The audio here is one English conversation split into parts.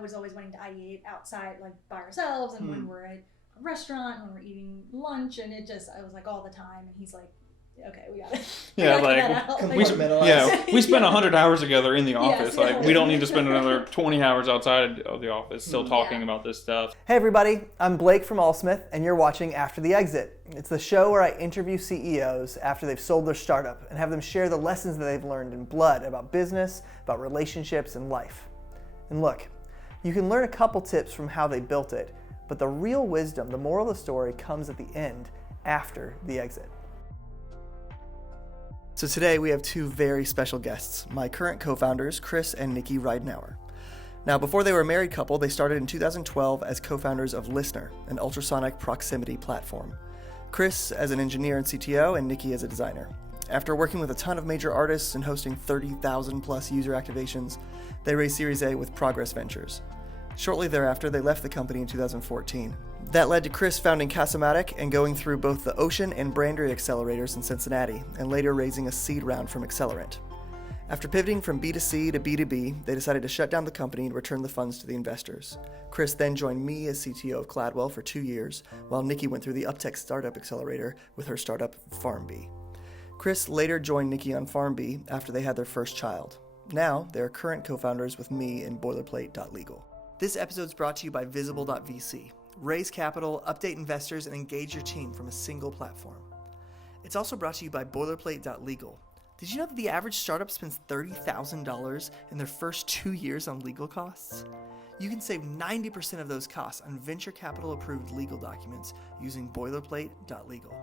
was always wanting to ideate outside, like by ourselves, and when we're at a restaurant, when we're eating lunch, and I was like all the time, and he's like, okay, we got it. We spent 100 hours together in the office. We don't need to spend another 20 hours outside of the office still talking about this stuff. Hey everybody, I'm Blake from Allsmith, and you're watching After the Exit. It's the show where I interview CEOs after they've sold their startup and have them share the lessons that they've learned in blood about business, about relationships, and life. And look, you can learn a couple tips from how they built it, but the real wisdom, the moral of the story, comes at the end, after the exit. So today we have two very special guests, my current co-founders, Chris and Nikki Ridenour. Now, before they were a married couple, they started in 2012 as co-founders of LISNR, an ultrasonic proximity platform. Chris as an engineer and CTO, and Nikki as a designer. After working with a ton of major artists and hosting 30,000 plus user activations, they raised Series A with Progress Ventures. Shortly thereafter, they left the company in 2014. That led to Chris founding Casamatic and going through both the Ocean and Brandery accelerators in Cincinnati, and later raising a seed round from Accelerant. After pivoting from B2C to B2B, they decided to shut down the company and return the funds to the investors. Chris then joined me as CTO of Cladwell for 2 years, while Nikki went through the Uptech startup accelerator with her startup Farmbee. Chris later joined Nikki on Farmbee after they had their first child. Now, they are current co-founders with me in Boilerplate.legal. This episode is brought to you by Visible.vc. Raise capital, update investors, and engage your team from a single platform. It's also brought to you by Boilerplate.legal. Did you know that the average startup spends $30,000 in their first 2 years on legal costs? You can save 90% of those costs on venture capital approved legal documents using Boilerplate.legal.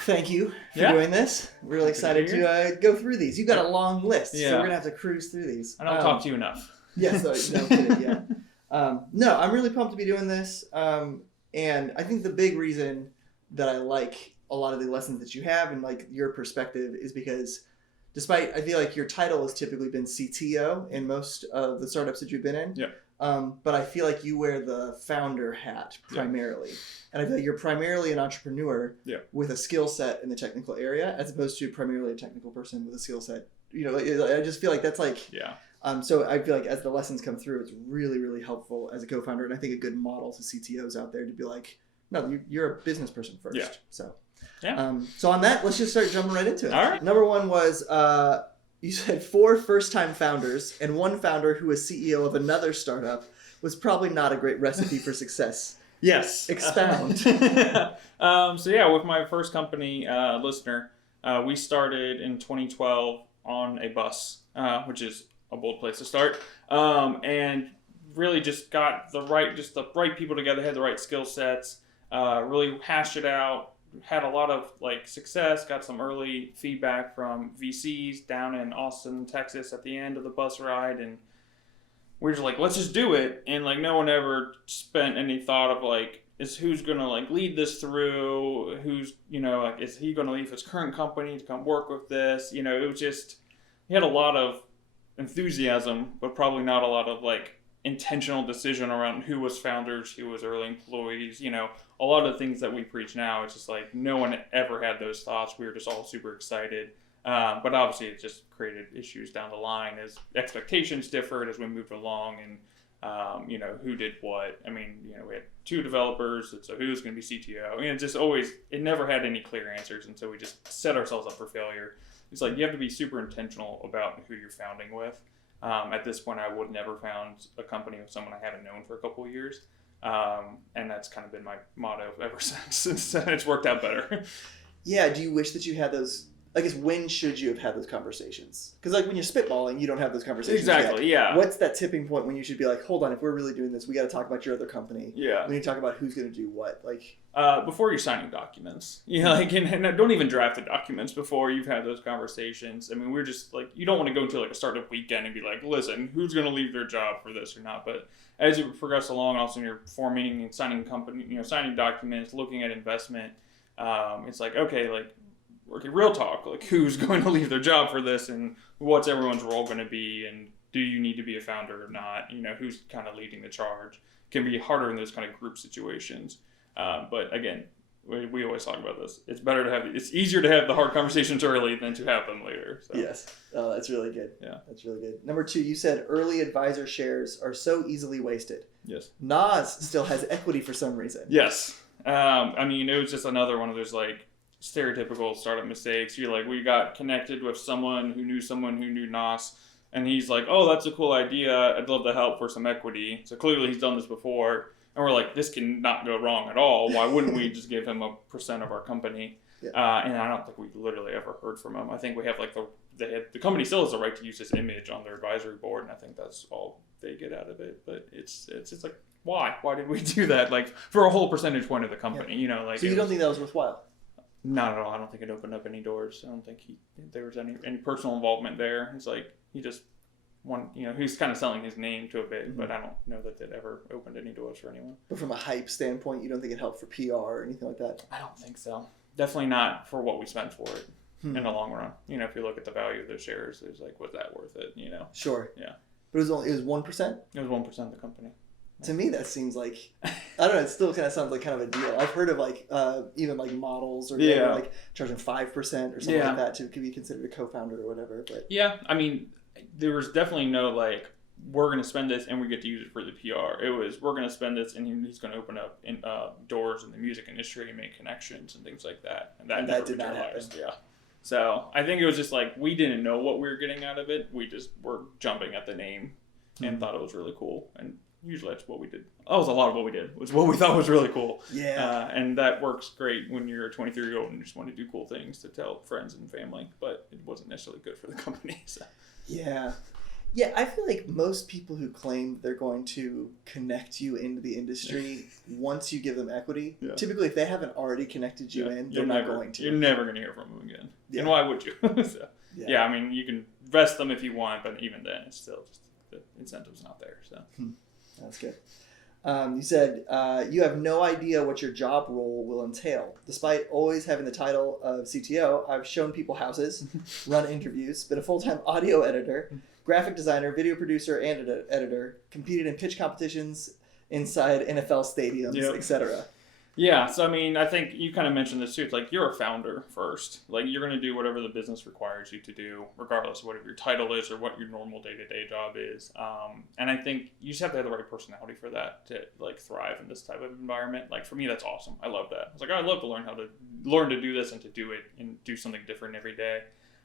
Thank you for doing this. We're really excited to go through these. You've got a long list, so we're going to have to cruise through these. I don't talk to you enough. Yes, no kidding, yeah. No, I'm really pumped to be doing this. And I think the big reason that I like a lot of the lessons that you have and like your perspective is because despite, I feel like your title has typically been CTO in most of the startups that you've been in. Yeah. But I feel like you wear the founder hat primarily. And I feel like you're primarily an entrepreneur with a skill set in the technical area as opposed to primarily a technical person with a skill set. You know, I just feel like that's like... So I feel like as the lessons come through, it's really, really helpful as a co-founder, and I think a good model to CTOs out there to be like, no, you're a business person first. Yeah. So on that, let's just start jumping right into it. All right. Number one was you said 4 first-time founders and 1 founder who was CEO of another startup was probably not a great recipe for success. Yes. Expound. With my first company, LISNR, we started in 2012 on a bus, which is a bold place to start, and really just got the right people together, had the right skill sets, really hashed it out, had a lot of success, got some early feedback from VCs down in Austin, Texas at the end of the bus ride, and we were just like, let's just do it, and no one ever spent any thought of is who's going to lead this through, who's, is he going to leave his current company to come work with this, it was just, he had a lot of enthusiasm, but probably not a lot of intentional decision around who was founders, who was early employees, a lot of the things that we preach now. It's just no one ever had those thoughts. We were just all super excited. But obviously it just created issues down the line as expectations differed as we moved along and, who did what. I mean, we had 2 developers, so who's going to be CTO? It never had any clear answers. And so we just set ourselves up for failure. It's you have to be super intentional about who you're founding with. At this point, I would never found a company with someone I haven't known for a couple of years. And that's kind of been my motto ever since. It's worked out better. Yeah. Do you wish that you had those? I guess when should you have had those conversations? Because when you're spitballing, you don't have those conversations. Exactly. Yet. Yeah. What's that tipping point when you should be hold on, if we're really doing this, we got to talk about your other company. Yeah. We need to talk about who's going to do what. Before you're signing documents, and don't even draft the documents before you've had those conversations. I mean, we're just you don't want to go into a startup weekend and be listen, who's going to leave their job for this or not? But as you progress along, also you're forming and signing signing documents, looking at investment. It's okay, real talk, who's going to leave their job for this and what's everyone's role going to be, and do you need to be a founder or not? Who's kind of leading the charge. Can be harder in those kind of group situations. But again, we always talk about this. It's easier to have the hard conversations early than to have them later. So. Yes. Oh, that's really good. Yeah. That's really good. Number 2, you said early advisor shares are so easily wasted. Yes. Nas still has equity for some reason. Yes. I mean, it was just another one of those like stereotypical startup mistakes. You're like, we got connected with someone who knew Nas, and he's like, oh, that's a cool idea. I'd love to help for some equity. So clearly he's done this before. And we're like, this can not go wrong at all. Why wouldn't we just give him a % of our company? Yeah. And I don't think we literally ever heard from him. I think we have like the company still has the right to use his image on their advisory board, and I think that's all they get out of it. But it's like, why? Why did we do that? Like for a whole percentage point of the company, like. So you don't think that was worthwhile? Not at all. I don't think it opened up any doors. I don't think there was any personal involvement there. It's like he just. He's kind of selling his name to a bit, but I don't know that it ever opened any doors for anyone. But from a hype standpoint, you don't think it helped for PR or anything like that? I don't think so. Definitely not for what we spent for it in the long run. If you look at the value of those shares, it's like, was that worth it? Sure. Yeah. But it was 1%? It was 1% of the company. To me, that seems like, I don't know, it still kind of sounds like kind of a deal. I've heard of like, even like models or like charging 5% or something like that to be considered a co-founder or whatever. But yeah, I mean, there was definitely no like, we're going to spend this and we get to use it for the PR. It was, we're going to spend this and he's going to open up doors in the music industry and make connections and things like that. And that did not happen. Yeah. So I think it was just like, we didn't know what we were getting out of it. We just were jumping at the name and thought it was really cool. And usually that's what we did. That was a lot of what we did. Was what we thought was really cool. Yeah. And that works great when you're a 23-year-old and you just want to do cool things to tell friends and family. But it wasn't necessarily good for the company. So. Yeah. Yeah, I feel like most people who claim they're going to connect you into the industry once you give them equity, typically if they haven't already connected you in, they're not going to. You're never going to hear from them again. Yeah. And why would you? So, I mean, you can vest them if you want, but even then, it's still just the incentive's not there. So That's good. You said you have no idea what your job role will entail. Despite always having the title of CTO, I've shown people houses, run interviews, been a full-time audio editor, graphic designer, video producer, and editor, competed in pitch competitions inside NFL stadiums, etc. Yeah, so I mean, I think you kind of mentioned this too. It's like you're a founder first. Like you're going to do whatever the business requires you to do, regardless of whatever your title is or what your normal day-to-day job is. And I think you just have to have the right personality for that to like thrive in this type of environment. Like for me, that's awesome. I love that. I was like, I'd love to learn to do this and to do it and do something different every day.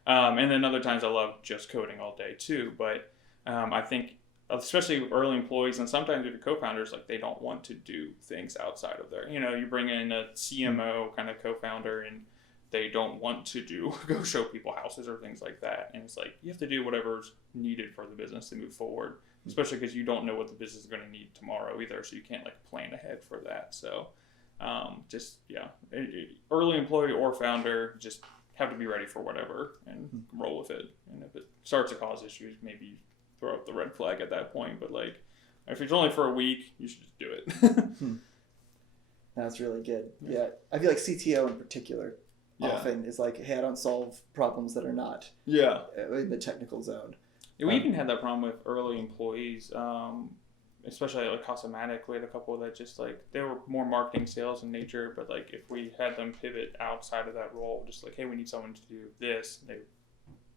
And then other times I love just coding all day too. But I think especially early employees and sometimes with your co-founders, like they don't want to do things outside of there. You bring in a CMO kind of co-founder and they don't want to go show people houses or things like that. And it's like, you have to do whatever's needed for the business to move forward, especially because you don't know what the business is going to need tomorrow either. So you can't like plan ahead for that. So early employee or founder, just have to be ready for whatever and roll with it. And if it starts to cause issues, maybe throw up the red flag at that point. But like, if it's only for a week, you should just do it. That's really good. Yeah. I feel like CTO in particular often is like, hey, I don't solve problems that are not in the technical zone. We even had that problem with early employees, especially like Casamatic. We had a couple that just like, they were more marketing sales in nature, but like if we had them pivot outside of that role, just like, hey, we need someone to do this, they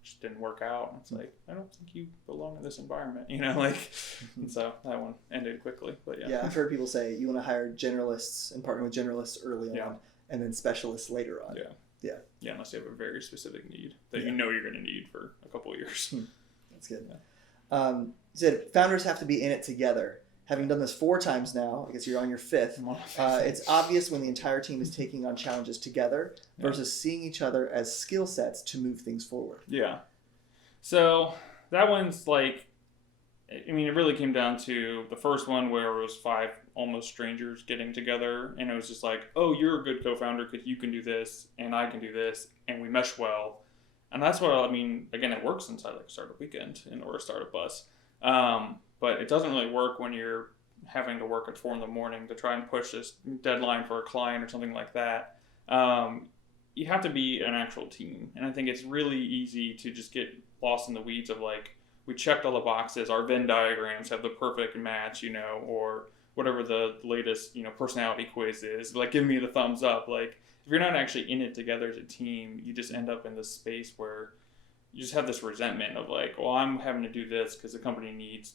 just didn't work out. And it's like, I don't think you belong in this environment, and so that one ended quickly. But yeah, I've heard people say you want to hire generalists and partner with generalists early on and then specialists later on. Yeah, unless you have a very specific need that you know you're going to need for a couple of years. That's good. You said founders have to be in it together. Having done this 4 times now, I guess you're on your 5th, it's obvious when the entire team is taking on challenges together versus seeing each other as skill sets to move things forward. Yeah. So that one's like, I mean, it really came down to the first one where it was 5 almost strangers getting together. And it was just like, oh, you're a good co-founder because you can do this and I can do this and we mesh well. And that's what, I mean, again, it works inside like Startup Weekend or a Startup Bus. But it doesn't really work when you're having to work at 4 a.m. to try and push this deadline for a client or something like that. You have to be an actual team. And I think it's really easy to just get lost in the weeds of like, we checked all the boxes, our Venn diagrams have the perfect match, or whatever the latest, personality quiz is. Like, give me the thumbs up. Like, if you're not actually in it together as a team, you just end up in this space where you just have this resentment of like, well, I'm having to do this because the company needs,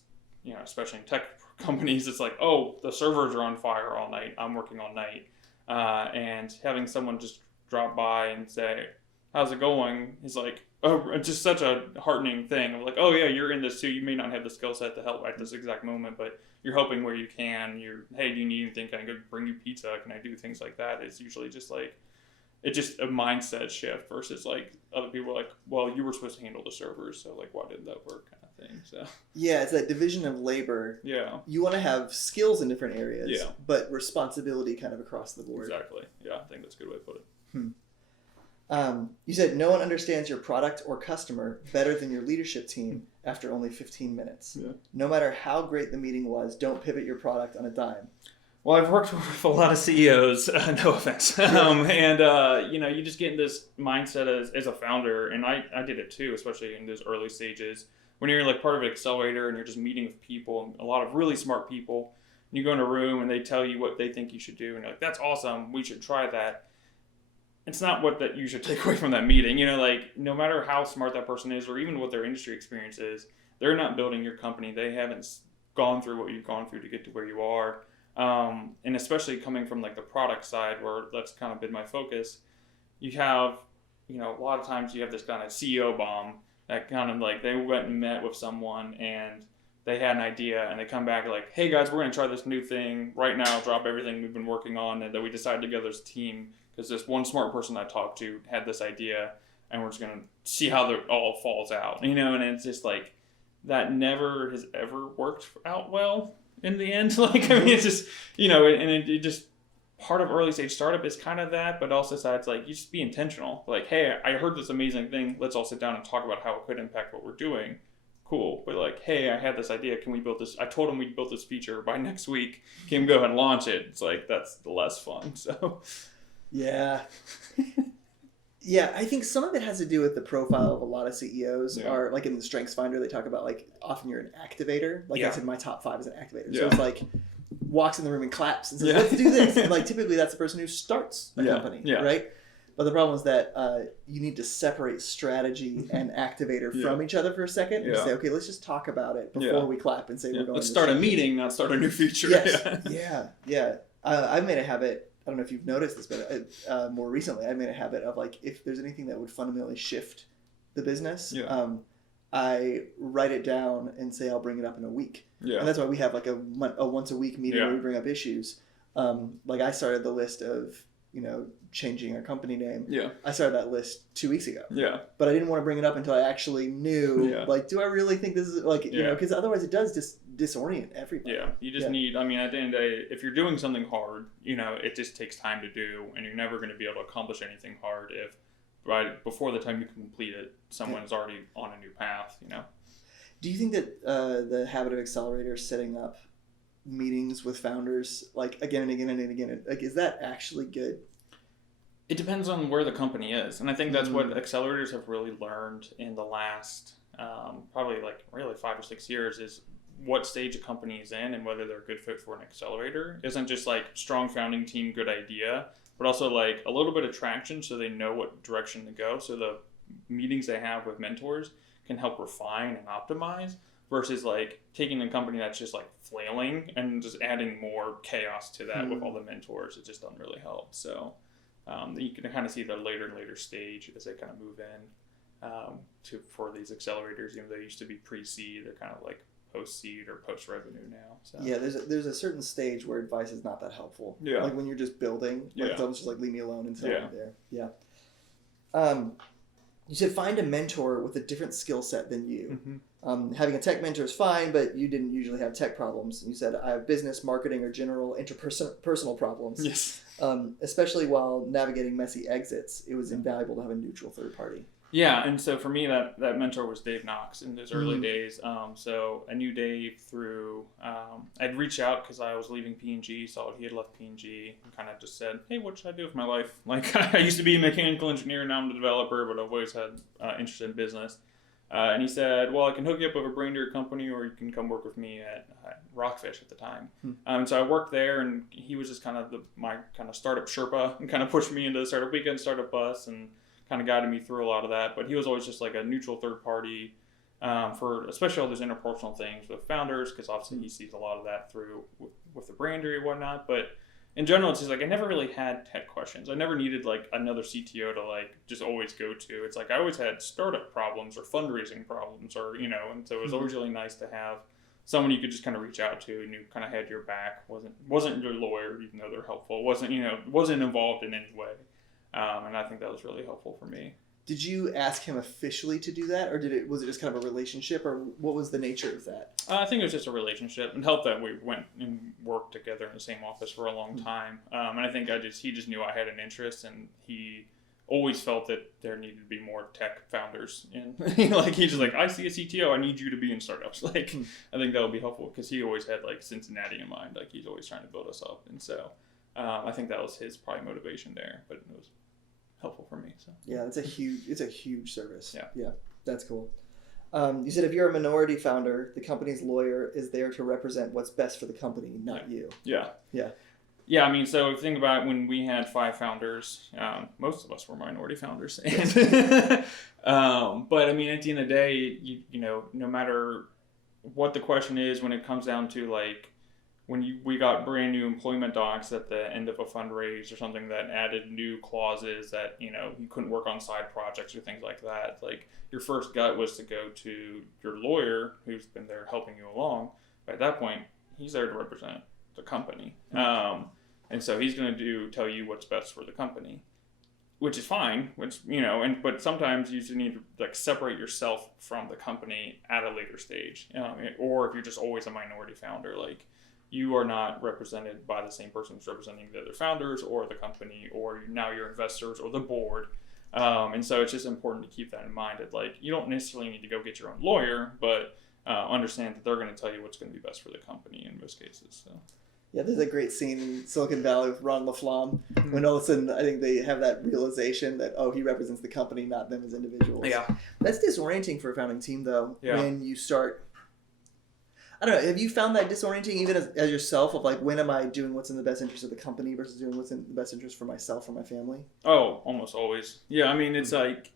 especially in tech companies, it's like, oh, the servers are on fire all night. I'm working all night. And having someone just drop by and say, how's it going? Is like, oh, it's just such a heartening thing. I'm like, oh yeah, you're in this too. You may not have the skill set to help at this exact moment, but you're helping where you can. Hey, do you need anything? Can I go bring you pizza? Can I do things like that? It's usually just like, it's just a mindset shift versus like other people are like, well, you were supposed to handle the servers, so like, why didn't that work, kind of thing. So yeah, it's that division of labor. Yeah, you want to have skills in different areas, yeah, but responsibility kind of across the board. Exactly. Yeah, I think that's a good way to put it. You said no one understands your product or customer better than your leadership team after only 15 minutes. Yeah. No matter how great the meeting was, don't pivot your product on a dime. Well, I've worked with a lot of CEOs, no offense, you just get in this mindset as a founder, and I did it too, especially in those early stages, when you're like part of an accelerator and you're just meeting with people, a lot of really smart people, and you go in a room and they tell you what they think you should do, and you're like, that's awesome, we should try that. It's not what that you should take away from that meeting, like no matter how smart that person is or even what their industry experience is, they're not building your company, they haven't gone through what you've gone through to get to where you are. And especially coming from like the product side where that's kind of been my focus, you have, a lot of times you have this kind of CEO bomb that kind of like they went and met with someone and they had an idea and they come back like, hey guys, we're going to try this new thing right now, drop everything we've been working on and that we decided together as a team because this one smart person I talked to had this idea and we're just going to see how it all falls out, and it's just like that never has ever worked out well. In the end, it's just, and it just part of early stage startup is kind of that, but also it's like, you just be intentional. Like, hey, I heard this amazing thing. Let's all sit down and talk about how it could impact what we're doing. Cool. But like, hey, I had this idea. Can we build this? I told him we'd build this feature by next week. Can we go ahead and launch it? It's like, that's less fun. So, yeah. Yeah, I think some of it has to do with the profile of a lot of CEOs. Are like in the Strengths Finder, they talk about like often you're an activator. Like I said, my top 5 is an activator. So it's like walks in the room and claps and says, let's do this. And like typically that's the person who starts the company, right? But the problem is that you need to separate strategy and activator from each other for a second and say, okay, let's just talk about it before we clap and say we're going let's start a meeting, not start a new feature. Yes. Yeah. I've made a habit. I don't know if you've noticed this, but more recently I made a habit of like, if there's anything that would fundamentally shift the business, I write it down and say I'll bring it up in a week. Yeah. And that's why we have like a once a week meeting where we bring up issues. Like I started the list of, changing our company name. Yeah. I started that list 2 weeks ago. Yeah. But I didn't want to bring it up until I actually knew, like, do I really think this is like, because otherwise it does just disorient everybody. Yeah. You just need, at the end of the day, if you're doing something hard, it just takes time to do and you're never going to be able to accomplish anything hard if before the time you complete it, someone is already on a new path, Do you think that the habit of accelerators setting up meetings with founders like again and again and again, like is that actually good? It depends on where the company is, and I think that's what accelerators have really learned in the last probably like really 5 or 6 years is what stage a company is in and whether they're a good fit for an accelerator. It isn't just like strong founding team, good idea, but also like a little bit of traction so they know what direction to go. So the meetings they have with mentors can help refine and optimize versus like taking a company that's just like flailing and just adding more chaos to that with all the mentors. It just doesn't really help. So you can kind of see the later and later stage as they kind of move in for these accelerators. They used to be pre-seed. They're kind of like post-seed or post-revenue now. So. Yeah, there's a certain stage where advice is not that helpful. Yeah. Like when you're just building, like someone's just like, leave me alone until I'm there. Yeah. You said find a mentor with a different skill set than you. Mm-hmm. Having a tech mentor is fine, but you didn't usually have tech problems. You said, I have business, marketing, or general interpersonal problems. Yes. Especially while navigating messy exits, it was invaluable to have a neutral third party. Yeah, and so for me, that mentor was Dave Knox in those early days. So I knew Dave through, I'd reached out because I was leaving P&G, saw he had left P&G, and kind of just said, hey, what should I do with my life? Like, I used to be a mechanical engineer, now I'm a developer, but I've always had interest in business. And he said, well, I can hook you up with a brand new company, or you can come work with me at Rockfish at the time. And so I worked there, and he was just kind of my kind of startup Sherpa, and kind of pushed me into the startup weekend, startup bus, and kind of guided me through a lot of that. But he was always just like a neutral third party for especially all those interpersonal things with founders, because obviously he sees a lot of that through with the Brandery and whatnot. But in general, it's just like I never really had tech questions. I never needed like another CTO to like just always go to. It's like I always had startup problems or fundraising problems, or and so it was always really nice to have someone you could just kind of reach out to and who kind of had your back. Wasn't your lawyer, even though they're helpful. Wasn't involved in any way. And I think that was really helpful for me. Did you ask him officially to do that, or was it just kind of a relationship, or what was the nature of that? I think it was just a relationship, and helped that we went and worked together in the same office for a long time. And I think he just knew I had an interest, and he always felt that there needed to be more tech founders. And he's just like, I see a CTO, I need you to be in startups. I think that would be helpful, because he always had like Cincinnati in mind. Like he's always trying to build us up, and so I think that was his probably motivation there. But it was helpful for me. So yeah, it's a huge service. Yeah, that's cool. You said if you're a minority founder, the company's lawyer is there to represent what's best for the company, not you. Yeah. I mean, so think about when we had 5 founders. Most of us were minority founders, and but I mean, at the end of the day, no matter what the question is, when it comes down to like, we got brand new employment docs at the end of a fundraise or something that added new clauses that, you couldn't work on side projects or things like that. Like your first gut was to go to your lawyer who's been there helping you along. But at that point, he's there to represent the company. And so he's going to tell you what's best for the company, which is fine, but sometimes you just need to like separate yourself from the company at a later stage. Or if you're just always a minority founder, like, you are not represented by the same person who's representing the other founders or the company or now your investors or the board. And so it's just important to keep that in mind that like you don't necessarily need to go get your own lawyer, but understand that they're going to tell you what's going to be best for the company in most cases. So. Yeah, there's a great scene in Silicon Valley with Ron LaFlamme when all of a sudden I think they have that realization that, he represents the company, not them as individuals. Yeah. That's disorienting for a founding team though, when you start... I don't know. Have you found that disorienting even as yourself of like, when am I doing what's in the best interest of the company versus doing what's in the best interest for myself or my family? Oh, almost always. Yeah. I mean, it's like,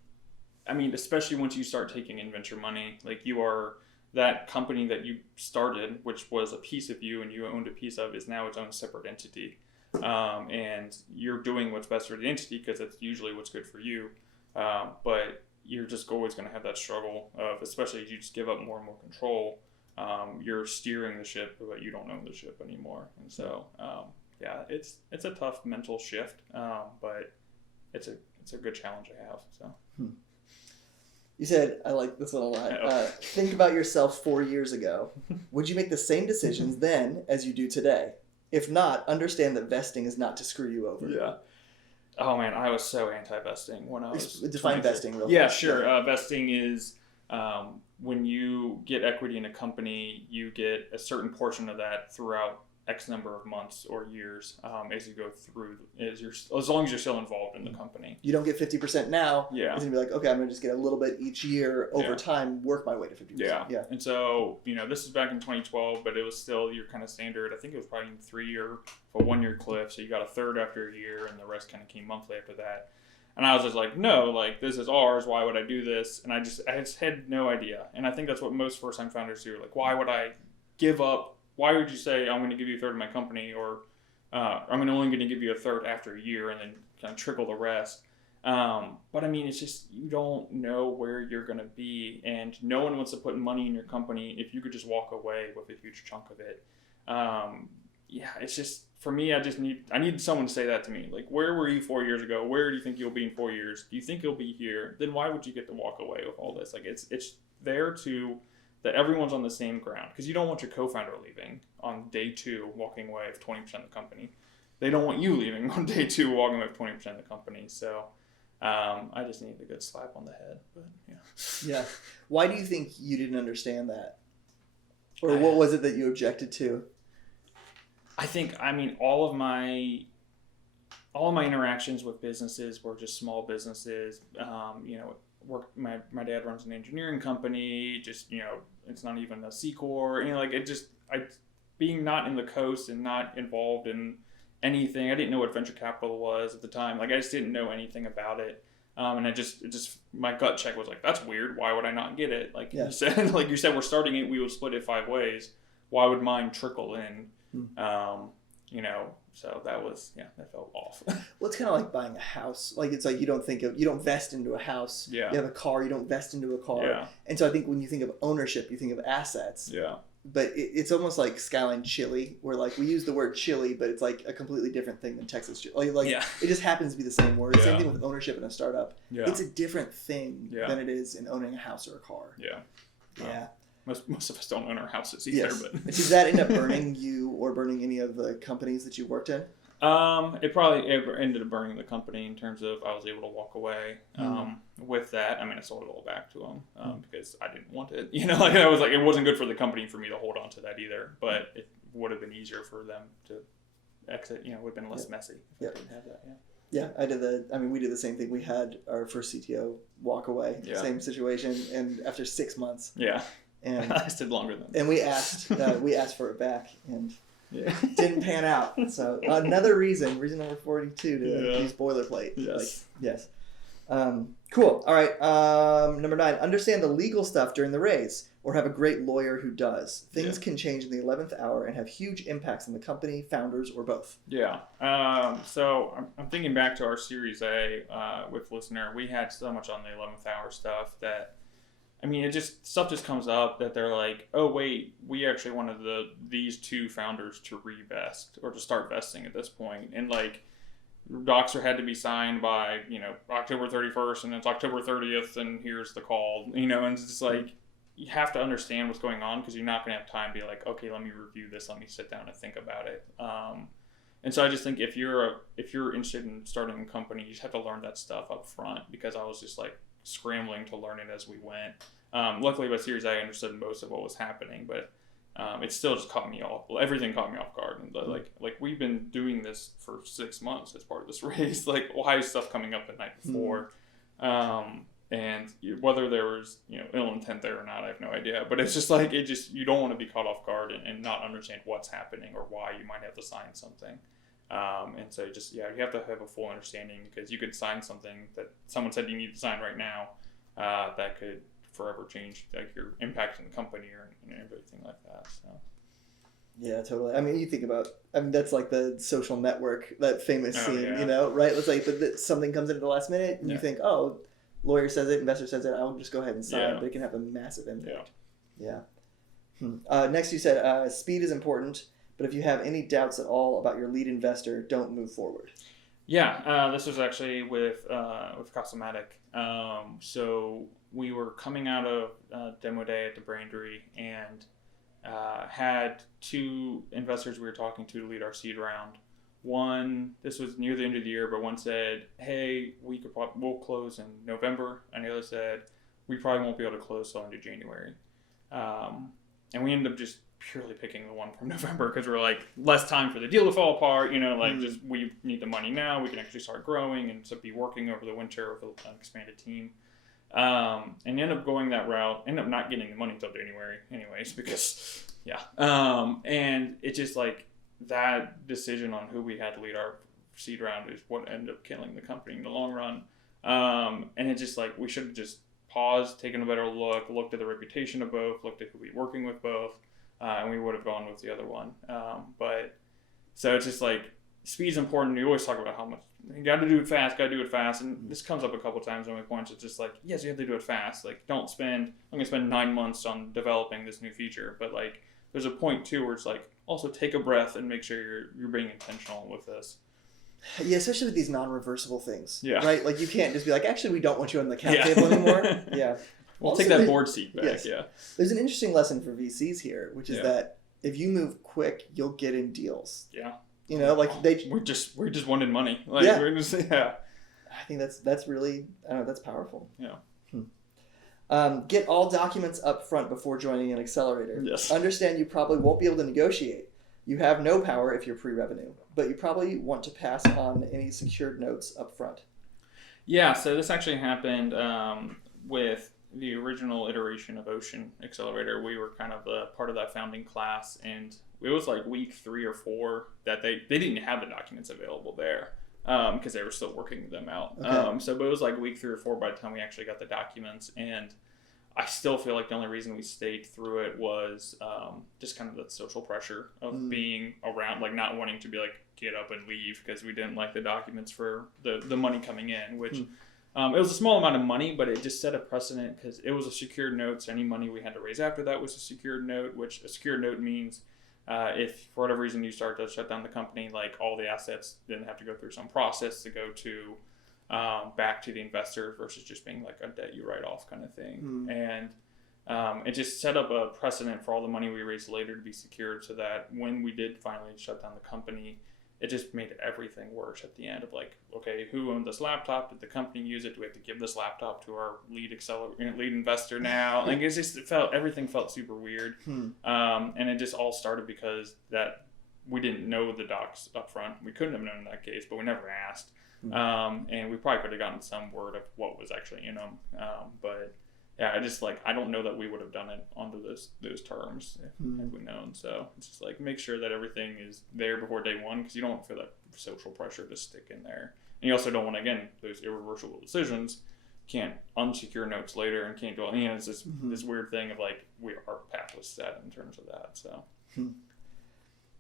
especially once you start taking in venture money, like you are that company that you started, which was a piece of you and you owned a piece of, is now its own separate entity. And you're doing what's best for the entity because it's usually what's good for you. But you're just always going to have that struggle of, especially as you just give up more and more control. You're steering the ship, but you don't own the ship anymore. And so, it's a tough mental shift, but it's a good challenge I have. So, You said, I like this one a lot. Think about yourself 4 years ago. Would you make the same decisions then as you do today? If not, understand that vesting is not to screw you over. Yeah. Oh man, I was so anti-vesting when I was. Define vesting real quick. Yeah, sure. Vesting is. When you get equity in a company, you get a certain portion of that throughout X number of months or years as you go through, as long as you're still involved in the company. You don't get 50% now. Yeah. It's going to be like, okay, I'm going to just get a little bit each year over time, work my way to 50%. Yeah. And so, this is back in 2012, but it was still your kind of standard. I think it was probably 3 or a 1 year cliff. So you got a third after a year and the rest kind of came monthly after that. And I was just like, no, like, this is ours. Why would I do this? And I just had no idea. And I think that's what most first-time founders do. Like, why would I give up? Why would you say, I'm going to give you a third of my company? Or I'm only going to give you a third after a year and then kind of trickle the rest. But it's just, you don't know where you're going to be. And no one wants to put money in your company if you could just walk away with a huge chunk of it. It's just, for me, I need someone to say that to me. Like, where were you 4 years ago? Where do you think you'll be in 4 years? Do you think you'll be here? Then why would you get to walk away with all this? Like, it's there that everyone's on the same ground. Because you don't want your co-founder leaving on day 2, walking away with 20% of the company. They don't want you leaving on day 2, walking away with 20% of the company. So, I just need a good slap on the head. But yeah. Why do you think you didn't understand that? Or what was it that you objected to? I think, all of my interactions with businesses were just small businesses, my dad runs an engineering company, just, it's not even a C Corp, being not in the coast and not involved in anything. I didn't know what venture capital was at the time. Like, I just didn't know anything about it. And it just my gut check was like, that's weird. Why would I not get it? Like you said, we're starting it. We will split it 5 ways. Why would mine trickle in? So that was, that felt off. Well, it's kind of like buying a house. Like, it's like you don't vest into a house. Yeah. You have a car, you don't vest into a car. Yeah. And so I think when you think of ownership, you think of assets. Yeah. But it's almost like Skyline chili, where like we use the word chili, but it's like a completely different thing than Texas chili. It just happens to be the same word. Same thing with ownership in a startup. Yeah. It's a different thing than it is in owning a house or a car. Yeah. Yeah. Most of us don't own our houses either. Yes. But Does that end up burning you or burning any of the companies that you worked in? It ended up burning the company in terms of I was able to walk away with that. I mean, I sold it all back to them because I didn't want it. I was like, it wasn't good for the company for me to hold on to that either. But it would have been easier for them to exit. It would have been less messy if I didn't have that. Yeah. We did the same thing. We had our first CTO walk away. Yeah. Same situation, and after 6 months. Yeah. And it lasted longer than. And we asked for it back, and didn't pan out. So another reason number 42 to use Boilerplate. Yes. Yes. Cool. All right. Number 9. Understand the legal stuff during the raise, or have a great lawyer who does. Things can change in the 11th hour and have huge impacts on the company, founders, or both. Yeah. So I'm thinking back to our Series A with LISNR. We had so much on the 11th hour stuff that. Stuff just comes up that they're like, oh wait, we actually wanted these 2 founders to revest or to start vesting at this point, and like docs had to be signed by October 31st, and it's October 30th, and here's the call, and it's just like you have to understand what's going on because you're not gonna have time to be like, okay, let me review this, let me sit down and think about it. And so I just think if you're interested in starting a company, you just have to learn that stuff up front, because I was just like scrambling to learn it as we went. Luckily by Series A, I understood most of what was happening, but it still just caught me off. Everything caught me off guard. And like we've been doing this for 6 months as part of this race. Like, why is stuff coming up the night before? And whether there was ill intent there or not, I have no idea. But it's just like you don't want to be caught off guard and not understand what's happening or why you might have to sign something. And so you have to have a full understanding, because you could sign something that someone said you need to sign right now that could forever change like your impact in the company or everything like that. So yeah, totally. You think about that's like the Social Network, that famous scene, yeah. Right? It's like something comes in at the last minute and you think, oh, lawyer says it, investor says it, I'll just go ahead and sign, but it can have a massive impact. Next you said speed is important, but if you have any doubts at all about your lead investor, don't move forward. Yeah, this was actually with Casamatic. So we were coming out of demo day at the Brandery and had 2 investors we were talking to lead our seed round. One, this was near the end of the year, but one said, hey, we'll close in November. And the other said, we probably won't be able to close till into January. And we ended up just purely picking the one from November because we're like, less time for the deal to fall apart, just we need the money now. We can actually start growing and so be working over the winter with an expanded team. And end up going that route, end up not getting the money until January anyways, because and it's just like that decision on who we had to lead our seed round is what ended up killing the company in the long run. And it's just like, we should have just paused, taken a better looked at the reputation of both, looked at who we were working with both, and we would have gone with the other one. But so it's just like, speed's important. You always talk about how much you got to do it fast, and this comes up a couple times on my points. It's just like, yes, you have to do it fast. Like, I'm gonna spend 9 months on developing this new feature, but like, there's a point too where it's like, also take a breath and make sure you're being intentional with this. Yeah, especially with these non-reversible things. Yeah. Right? Like, you can't just be like, actually, we don't want you on the cap table anymore. Yeah. We'll also, take that board seat back. Yes. Yeah. There's an interesting lesson for VCs here, which is that if you move quick, you'll get in deals. Yeah. We just wanted money. I think that's really, that's powerful. Yeah. Get all documents up front before joining an accelerator. Yes. Understand you probably won't be able to negotiate. You have no power if you're pre-revenue, but you probably want to pass on any secured notes up front. Yeah, so this actually happened. with the original iteration of Ocean Accelerator, we were kind of the part of that founding class, and it was like week 3 or 4 that they didn't have the documents available there because they were still working them out. Okay. But it was like week 3 or 4 by the time we actually got the documents, and I still feel like the only reason we stayed through it was just kind of the social pressure of being around, like not wanting to be like, get up and leave because we didn't like the documents for the money coming in, which it was a small amount of money, but it just set a precedent because it was a secured note. So any money we had to raise after that was a secured note, which a secured note means if for whatever reason you start to shut down the company, like all the assets didn't have to go through some process to go to back to the investor versus just being like a debt you write off kind of thing. And it just set up a precedent for all the money we raised later to be secured so that when we did finally shut down the company, it just made everything worse at the end of like, okay, who owned this laptop? Did the company use it? Do we have to give this laptop to our lead investor now? Like everything felt super weird. And it just all started because that we didn't know the docs up front. We couldn't have known in that case, but we never asked. And we probably could have gotten some word of what was actually in them. But yeah, I don't know that we would have done it under those terms had we known. So it's just like make sure that everything is there before day one because you don't want to feel that social pressure to stick in there. And you also don't want, again, those irreversible decisions. Can't unsecure notes later and can't do it. It's this this weird thing of like our path was set in terms of that. So.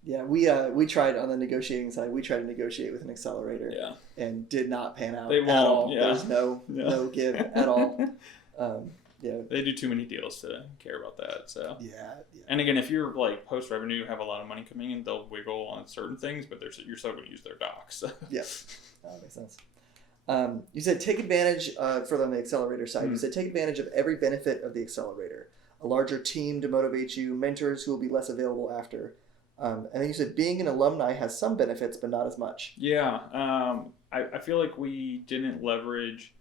Yeah, we tried on the negotiating side. We tried to negotiate with an accelerator, and did not pan out at all. Yeah. There's no give at all. They do too many deals to care about that. So yeah. And again, if you're like post revenue, have a lot of money coming in, they'll wiggle on certain things, but you're still going to use their docs. So. Yeah, that makes sense. You said take advantage further on the accelerator side. You said take advantage of every benefit of the accelerator. A larger team to motivate you, mentors who will be less available after. And then you said being an alumni has some benefits, but not as much. Yeah. I feel like we didn't leverage,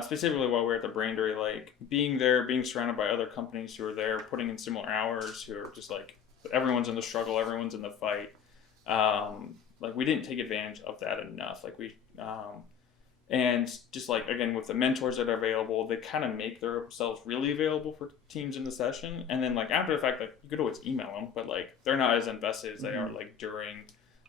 specifically while we were at the Brandery, like being there, being surrounded by other companies who are there, putting in similar hours, who are just like, everyone's in the struggle, everyone's in the fight. Like we didn't take advantage of that enough. Like and just like, again, with the mentors that are available, they kind of make themselves really available for teams in the session. And then like after the fact, like you could always email them, but like they're not as invested as they are like during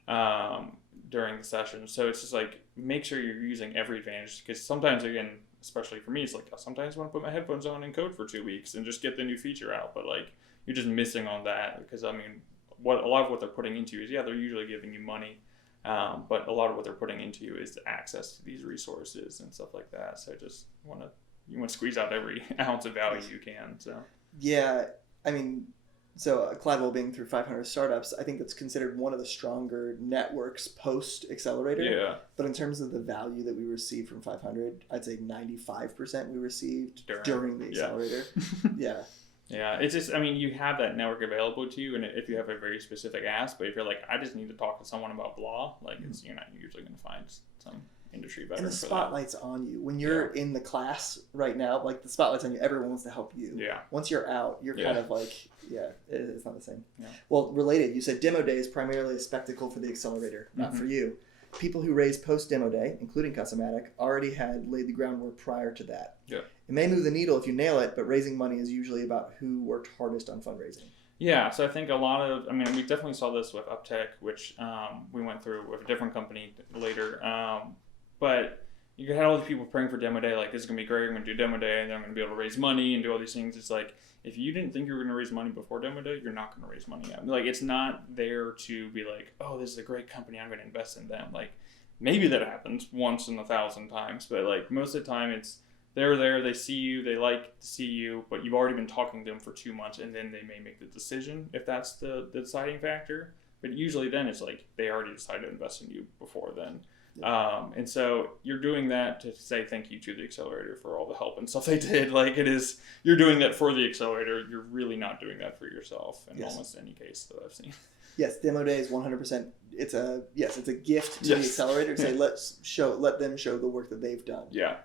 the session. So it's just like, make sure you're using every advantage because sometimes, again, especially for me, it's like, sometimes I want to put my headphones on and code for 2 weeks and just get the new feature out. But like, you're just missing on that because a lot of what they're putting into is, they're usually giving you money. But a lot of what they're putting into you is access to these resources and stuff like that. So just you want to squeeze out every ounce of value you can. So yeah, so Cladwell being through 500 startups, I think that's considered one of the stronger networks post accelerator. Yeah. But in terms of the value that we received from 500, I'd say 95% we received during the accelerator. Yeah. Yeah, it's just, you have that network available to you, and if you have a very specific ask, but if you're like, I just need to talk to someone about blah, like, you're not usually going to find some industry veteran. And the spotlight's on you. When you're in the class right now, like, the spotlight's on you, everyone wants to help you. Yeah. Once you're out, you're kind of like, it's not the same. Yeah. Well, related, you said demo day is primarily a spectacle for the accelerator, not for you. People who raised post-demo day, including Casamatic, already had laid the groundwork prior to that. Yeah. It may move the needle if you nail it, but raising money is usually about who worked hardest on fundraising. Yeah, so I think a lot of, we definitely saw this with Uptech, which we went through with a different company later. But you had all these people praying for demo day, like, this is going to be great, I'm going to do demo day, and then I'm going to be able to raise money and do all these things. It's like, if you didn't think you were going to raise money before demo day, you're not going to raise money. Like, it's not there to be like, oh, this is a great company, I'm going to invest in them. Like, maybe that happens once in 1,000 times, but like most of the time it's they're there, they see you, they like to see you, but you've already been talking to them for 2 months, and then they may make the decision if that's the deciding factor. But usually then it's like they already decided to invest in you before then. And so you're doing that to say thank you to the accelerator for all the help and stuff they did. Like, you're doing that for the accelerator. You're really not doing that for yourself in almost any case that I've seen. Yes, demo day is 100%. It's a gift to the accelerator to say let them show the work that they've done. Yeah.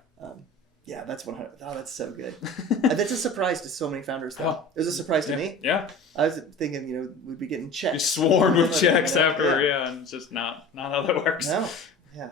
Yeah, that's 100. Oh, that's so good. That's a surprise to so many founders, though. It was a surprise to me. Yeah. I was thinking, we'd be getting checks. You're swarmed with checks after, and it's just not how that works. No. Yeah.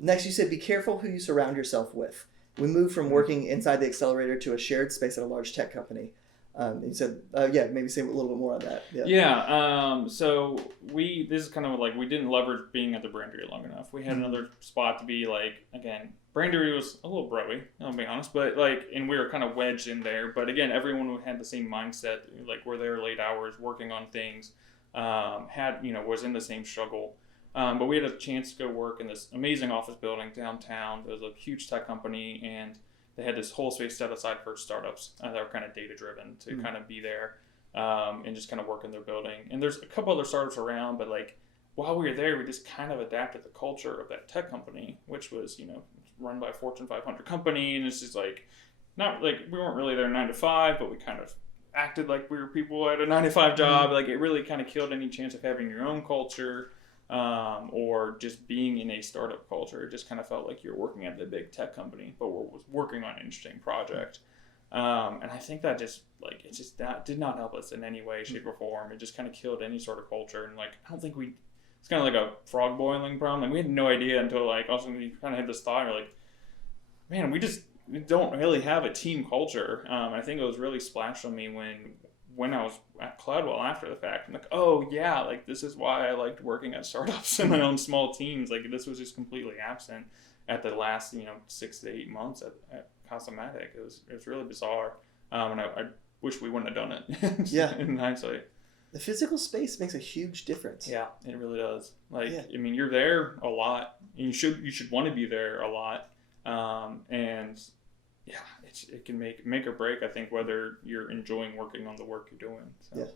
Next, you said be careful who you surround yourself with. we moved from working inside the accelerator to a shared space at a large tech company. You said, maybe say a little bit more on that. So this is kind of like, we didn't leverage being at the Brandery long enough. We had another spot to be like, again, Brandery was a little broy, I'll be honest, but like, and we were kind of wedged in there. But again, everyone had the same mindset, like we're there late hours working on things, was in the same struggle. But we had a chance to go work in this amazing office building downtown. There was a huge tech company, and they had this whole space set aside for startups that were kind of data driven to kind of be there and just kind of work in their building. And there's a couple other startups around, but like while we were there, we just kind of adapted the culture of that tech company, which was, run by a Fortune 500 company. And it's just like, not like we weren't really there 9 to 5, but we kind of acted like we were people at a 9 to 5 job. Like it really kind of killed any chance of having your own culture. Or just being in a startup culture. It just kind of felt like you're working at the big tech company, but was working on an interesting project. And I think that that did not help us in any way, shape, or form. It just kind of killed any sort of culture. And like, I don't think it's kind of like a frog boiling problem. Like we had no idea until like, also we kind of had this thought, like, man, we don't really have a team culture. I think it was really splashed on me when I was at Cladwell after the fact. I'm like, oh yeah, like this is why I liked working at startups and my own small teams. Like this was just completely absent at the last, 6 to 8 months at Casamatic. It was really bizarre. And I wish we wouldn't have done it. In hindsight. The physical space makes a huge difference. Yeah, it really does. Like, I mean, you're there a lot. And you should want to be there a lot. And yeah, it can make or break, I think, whether you're enjoying working on the work you're doing. So.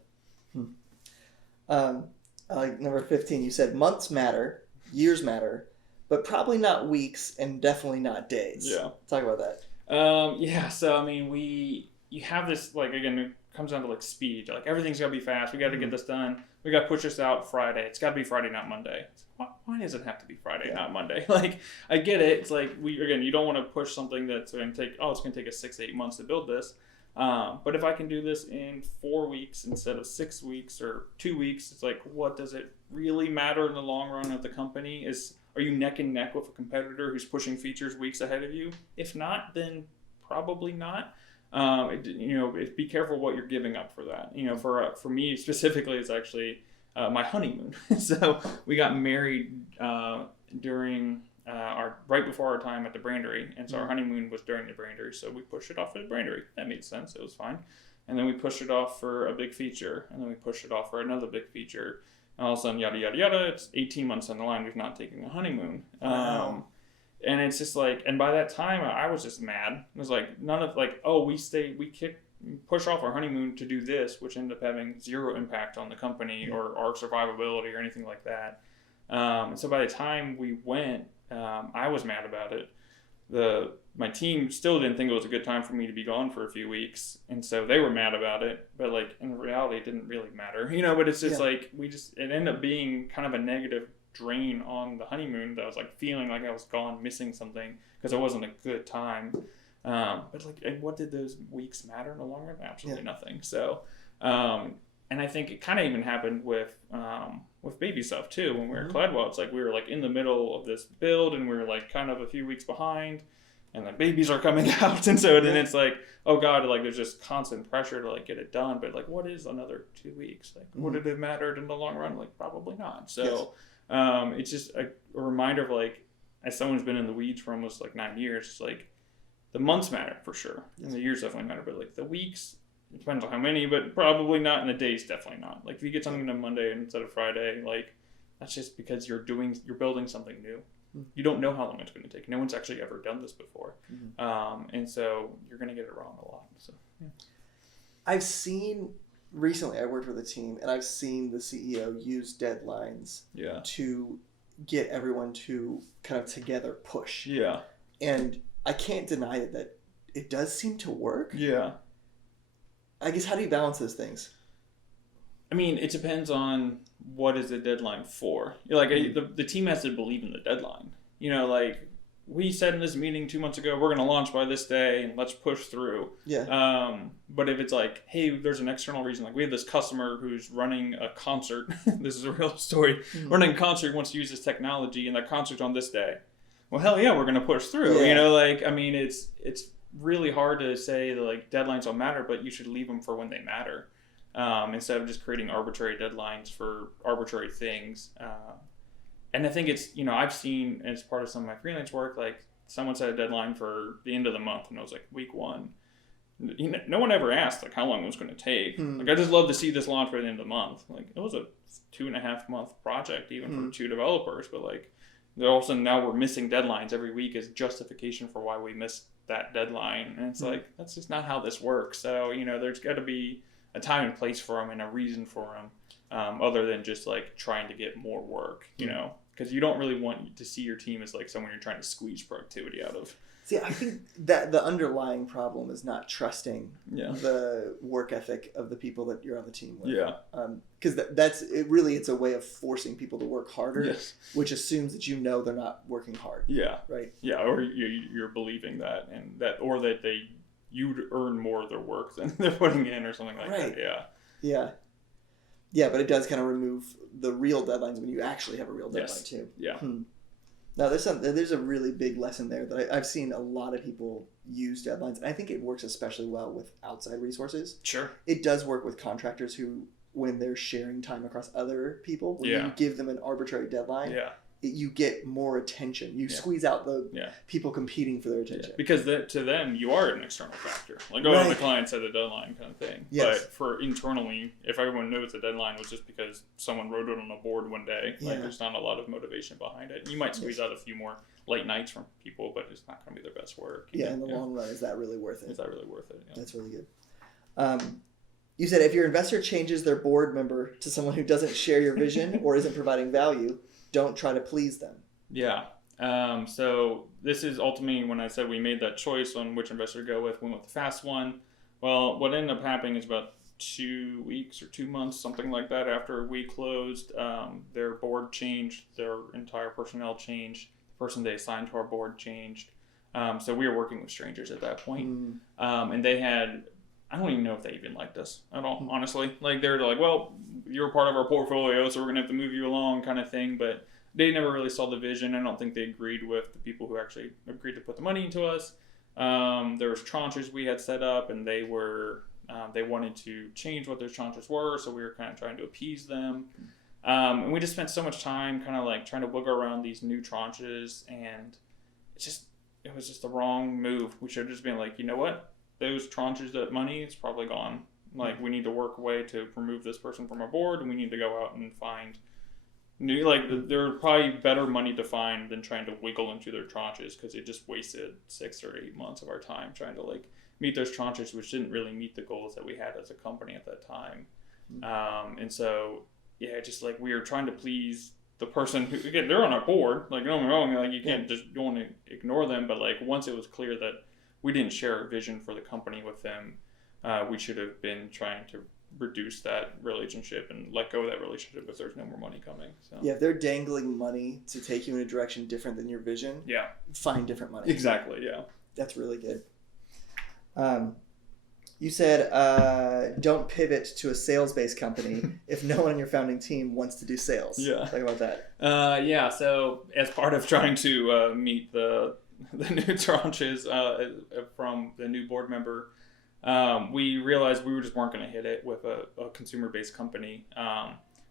Yeah. Like number 15, you said months matter, years matter, but probably not weeks and definitely not days. Yeah. Talk about that. So I mean, you have this, like, again, it comes down to like speed. Like everything's got to be fast. We got to get this done. We got to push this out Friday. It's got to be Friday, not Monday. Why does it have to be Friday, not Monday? Like, I get it. It's like, you don't want to push something that's going to take, it's going to take us 6 to 8 months to build this. But if I can do this in 4 weeks instead of 6 weeks or 2 weeks, it's like, what does it really matter in the long run of the company? Are you neck and neck with a competitor who's pushing features weeks ahead of you? If not, then probably not. Be careful what you're giving up for that. For me specifically, it's actually my honeymoon. So we got married during right before our time at the Brandery, and so our honeymoon was during the Brandery. So we pushed it off at the Brandery. That made sense. It was fine. And then we pushed it off for a big feature, and then we pushed it off for another big feature. And all of a sudden, yada yada yada. It's 18 months down the line. We've not taken a honeymoon. Wow. And it's just like, and by that time, I was just mad. It was like, none of like, we push off our honeymoon to do this, which ended up having zero impact on the company or our survivability or anything like that. And so by the time we went, I was mad about it. My team still didn't think it was a good time for me to be gone for a few weeks. And so they were mad about it. But like, in reality, it didn't really matter, but it's just like, it ended up being kind of a negative drain on the honeymoon that I was like feeling like I was gone, missing something because it wasn't a good time. But like, what did those weeks matter in the long run? Absolutely nothing. So, and I think it kind of even happened with baby stuff too. When we were at Cladwell, it's like we were like in the middle of this build and we were like kind of a few weeks behind, and the babies are coming out, and so then it's like, oh god, like there's just constant pressure to like get it done. But like, what is another 2 weeks? Like, would it have mattered in the long run? Like, probably not. So. It's just a reminder of like, as someone who's been in the weeds for almost like 9 years, it's like the months matter for sure, and the years definitely matter, but like the weeks, it depends on how many, but probably not, and the days definitely not. Like if you get something done Monday instead of Friday, like that's just because you're building something new. You don't know how long it's going to take. No one's actually ever done this before, and so you're going to get it wrong a lot. So I've seen. Recently, I worked with a team, and I've seen the CEO use deadlines to get everyone to kind of together push. Yeah. And I can't deny it that it does seem to work. Yeah. I guess, how do you balance those things? I mean, it depends on what is the deadline for. Like, the team has to believe in the deadline. Like, we said in this meeting 2 months ago, we're going to launch by this day and let's push through. Yeah. But if it's like, hey, there's an external reason, like we have this customer who's running a concert. This is a real story. Running a concert, wants to use this technology, and that concert's on this day. well, hell yeah, we're going to push through. Yeah. You know, like, I mean, it's really hard to say that, like, deadlines don't matter, but you should leave them for when they matter, instead of just creating arbitrary deadlines for arbitrary things. And I think it's, you know, I've seen as part of some of my freelance work, like, someone set a deadline for the end of the month, and it was like week 1. You know, no one ever asked, like, how long it was going to take. Like, I just love to see this launch by the end of the month. Like, it was a 2.5 month project, even for 2 developers, but, like, all of a sudden now we're missing deadlines every week as justification for why we missed that deadline. And it's like, that's just not how this works. So, you know, there's got to be a time and place for them and a reason for them, other than just, like, trying to get more work, you know, because you don't really want to see your team as, like, someone you're trying to squeeze productivity out of. See, I think that the underlying problem is not trusting the work ethic of the people that you're on the team with. Yeah. Because that's it. Really, it's a way of forcing people to work harder, Yes. which assumes that you know they're not working hard. Yeah. Right. Yeah, or you're believing that, and that, or that you'd earn more of their work than they're putting in, or something like that. Yeah. Yeah. Yeah, but it does kind of remove the real deadlines when you actually have a real deadline Yes. too. Yeah. Now, there's a really big lesson there that I've seen a lot of people use deadlines, and I think it works especially well with outside resources. Sure. It does work with contractors who, when they're sharing time across other people, when you give them an arbitrary deadline, you get more attention. You squeeze out the people competing for their attention. Because to them, you are an external factor. Like, oh, the client set a deadline kind of thing. But for internally, if everyone knows the deadline was just because someone wrote it on a board one day, like, there's not a lot of motivation behind it. You might squeeze out a few more late nights from people, but it's not going to be their best work. Yeah, in the long run, is that really worth it? Is that really worth it? Yeah. That's really good. You said if your investor changes their board member to someone who doesn't share your vision or isn't providing value, don't try to please them. Yeah. So this is ultimately when I said we made that choice on which investor to go with, went with the fast one. Well, what ended up happening is about 2 weeks or 2 months, something like that, after we closed, their board changed, their entire personnel changed, the person they assigned to our board changed. So we were working with strangers at that point. And they had, I don't even know if they even liked us at all, honestly. Like, they're like, well, you're part of our portfolio, so we're going to have to move you along, kind of thing. But they never really saw the vision. I don't think they agreed with the people who actually agreed to put the money into us. There was tranches we had set up, and they wanted to change what those tranches were, so we were kind of trying to appease them. And we just spent so much time kind of like trying to wiggle around these new tranches, and it was just the wrong move. We should have just been like, you know what? Those tranches, that money is probably gone. Like, we need to work a way to remove this person from our board, and we need to go out and find new, like, there are probably better money to find than trying to wiggle into their tranches, because it just wasted 6 or 8 months of our time trying to, like, meet those tranches, which didn't really meet the goals that we had as a company at that time. And so, yeah, just like we were trying to please the person who, again, they're on our board, like, don't get me wrong, like, you can't just go and ignore them, but like, once it was clear that we didn't share a vision for the company with them, we should have been trying to reduce that relationship and let go of that relationship if there's no more money coming. So. Yeah, if they're dangling money to take you in a direction different than your vision, find different money. Exactly, yeah. That's really good. You said don't pivot to a sales-based company if no one on your founding team wants to do sales. Yeah. Talk about that. Yeah, so as part of trying to meet the new tranches from the new board member, we realized we just weren't going to hit it with a consumer-based company.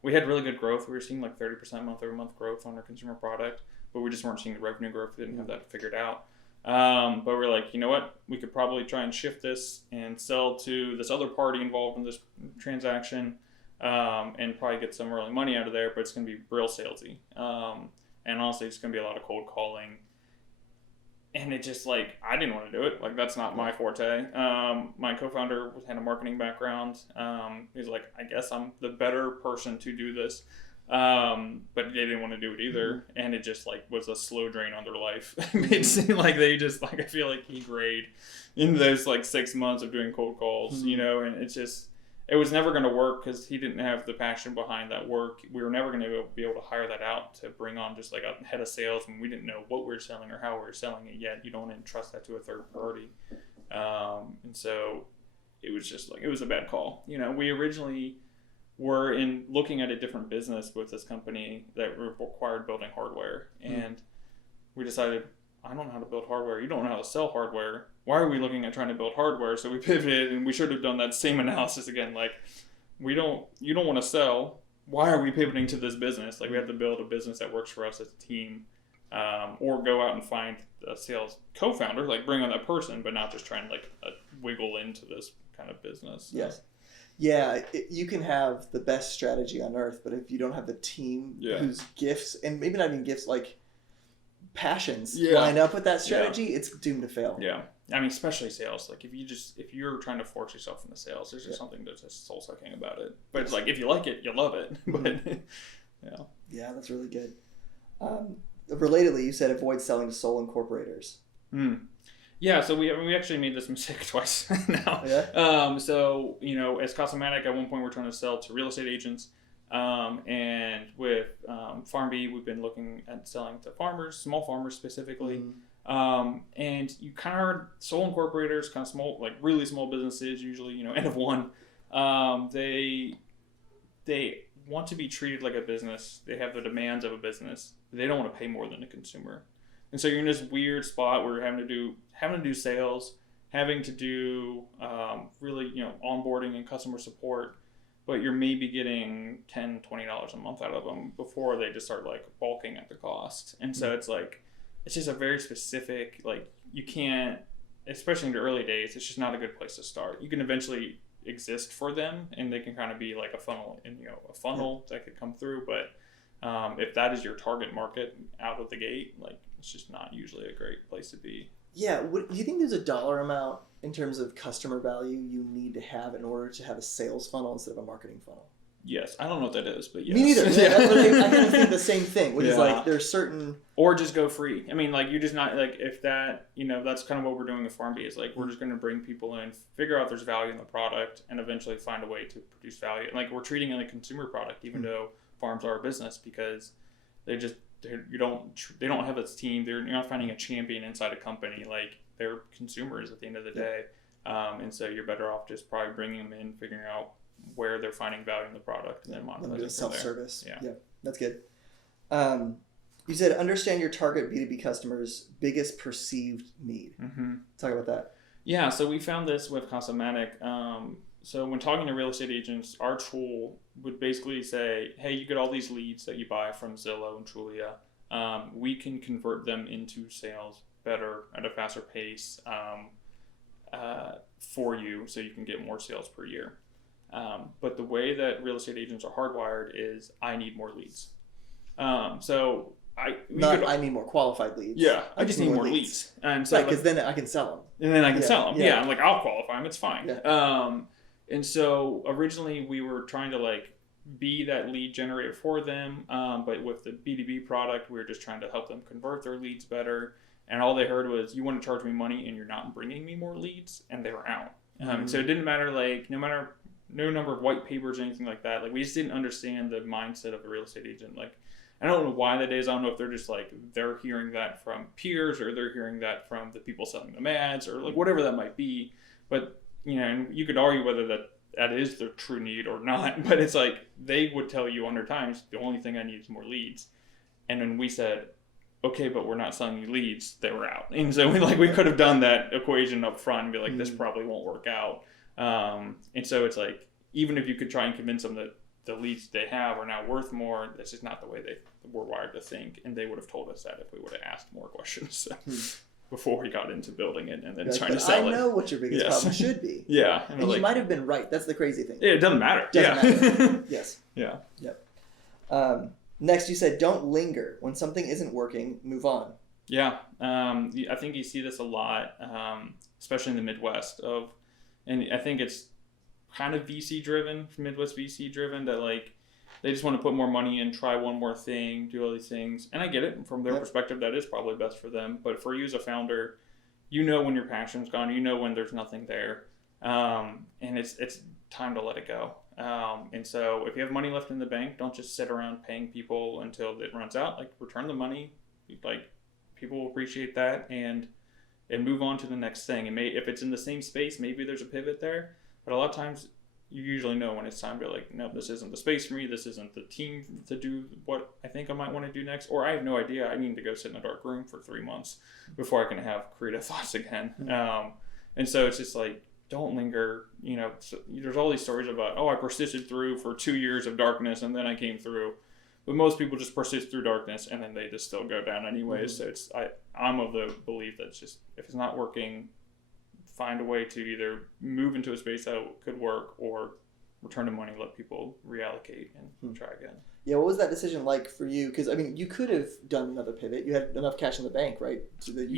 We had really good growth. We were seeing like 30% month-over-month growth on our consumer product, but we just weren't seeing the revenue growth. We didn't have that figured out. But we're like, you know what? We could probably try and shift this and sell to this other party involved in this transaction, and probably get some early money out of there, but it's going to be real salesy. And honestly, it's going to be a lot of cold calling. And it just, like, I didn't want to do it. Like, that's not my forte. My co-founder had a marketing background. He's like, I guess I'm the better person to do this. But they didn't want to do it either. And it just, like, was a slow drain on their life. It seemed like they just, like, I feel like he grayed in those, like, 6 months of doing cold calls, you know, and it's just, it was never going to work because he didn't have the passion behind that work. We were never going to be able to hire that out to bring on just like a head of sales when we didn't know what we were selling or how we were selling it yet. You don't want to entrust that to a third party. And so it was just like, it was a bad call. You know, we originally were looking at a different business with this company that required building hardware. And we decided, I don't know how to build hardware. You don't know how to sell hardware. Why are we looking at trying to build hardware? So we pivoted, and we should have done that same analysis again. Like, you don't want to sell. Why are we pivoting to this business? Like, we have to build a business that works for us as a team, or go out and find a sales co-founder, like bring on that person, but not just try and like wiggle into this kind of business. Yes. Yeah, you can have the best strategy on earth, but if you don't have the team whose gifts, and maybe not even gifts, like passions line up with that strategy, it's doomed to fail. Yeah. I mean, especially sales. Like, if you're trying to force yourself into sales, there's just something that's just soul-sucking about it. But it's like, if you like it, you love it. But, Yeah, that's really good. Relatedly, you said avoid selling to sole incorporators. Yeah, so we actually made this mistake twice now. Yeah. So, as Casamatic, at one point we're trying to sell to real estate agents. And with Farmbee, we've been looking at selling to farmers, small farmers specifically. And you kind of heard sole incorporators, kind of small, like really small businesses, usually, N of one. They want to be treated like a business. They have the demands of a business. They don't want to pay more than the consumer. And so you're in this weird spot where you're having to do sales, having to do really, onboarding and customer support, but you're maybe getting $10, $20 a month out of them before they just start like balking at the cost. And so it's like, it's just a very specific, like, you can't, especially in the early days, it's just not a good place to start. You can eventually exist for them, and they can kind of be like a funnel, and that could come through. But if that is your target market out of the gate, like, it's just not usually a great place to be. Yeah. Do you think there's a dollar amount in terms of customer value you need to have in order to have a sales funnel instead of a marketing funnel? Yes. I don't know what that is, but yes. Me neither. I kind of think the same thing, which is like there's certain... Or just go free. I mean, like, you're just not, like, if that, that's kind of what we're doing with Farmbee, is like, we're just going to bring people in, figure out there's value in the product, and eventually find a way to produce value. And, like, we're treating it like a consumer product, even though farms are a business, because they don't have this team. You're not finding a champion inside a company. Like, they're consumers at the end of the day. And so you're better off just probably bringing them in, figuring out where they're finding value in the product, and then monetizing it. Self-service. Yeah, that's good. You said understand your target B2B customers' biggest perceived need. Talk about that. Yeah, so we found this with Casamatic. So when talking to real estate agents, our tool would basically say, hey, you get all these leads that you buy from Zillow and Trulia. We can convert them into sales better at a faster pace for you, so you can get more sales per year. But the way that real estate agents are hardwired is, I need more leads. I need more qualified leads. Yeah, I just need more leads. And so, because then I can sell them. And then I can sell them. Yeah, I'm like, I'll qualify them. It's fine. Yeah. And so originally we were trying to like be that lead generator for them. But with the B2B product, we were just trying to help them convert their leads better. And all they heard was, you want to charge me money and you're not bringing me more leads, and they were out. So it didn't matter, like, no number of white papers or anything like that. Like, we just didn't understand the mindset of a real estate agent. Like, I don't know why that is. I don't know if they're just like, they're hearing that from peers, or they're hearing that from the people selling them ads, or like whatever that might be. But, and you could argue whether that is their true need or not. But it's like, they would tell you 100 times, the only thing I need is more leads. And then we said, okay, but we're not selling you leads. They were out. And so we could have done that equation up front and be like, this probably won't work out. And so it's like, even if you could try and convince them that the leads they have are now worth more, that's just not the way they were wired to think. And they would have told us that if we would have asked more questions before we got into building it and then trying to sell it. I know what your biggest problem should be. Yeah. And you might have been right. That's the crazy thing. It doesn't matter. Matter. Yes. Yeah. Yep. Next, you said, don't linger. When something isn't working, move on. Yeah. I think you see this a lot, especially in the Midwest. And I think it's kind of VC driven, Midwest VC driven, that like they just want to put more money in, try one more thing, do all these things. And I get it. From their perspective, that is probably best for them. But for you as a founder, when your passion's gone, when there's nothing there. And it's time to let it go. And so if you have money left in the bank, don't just sit around paying people until it runs out. Like, return the money. Like, people will appreciate that, and move on to the next thing. And if it's in the same space, maybe there's a pivot there. But a lot of times you usually know when it's time to like, no, this isn't the space for me. This isn't the team to do what I think I might want to do next. Or I have no idea. I need to go sit in a dark room for 3 months before I can have creative thoughts again. And so it's just like, don't linger. You know, so there's all these stories about, I persisted through for 2 years of darkness and then I came through. But most people just persist through darkness and then they just still go down anyway. So I'm of the belief that it's just, if it's not working, find a way to either move into a space that could work or return the money, let people reallocate and try again. Yeah, what was that decision like for you? Because, I mean, you could have done another pivot. You had enough cash in the bank, right? So that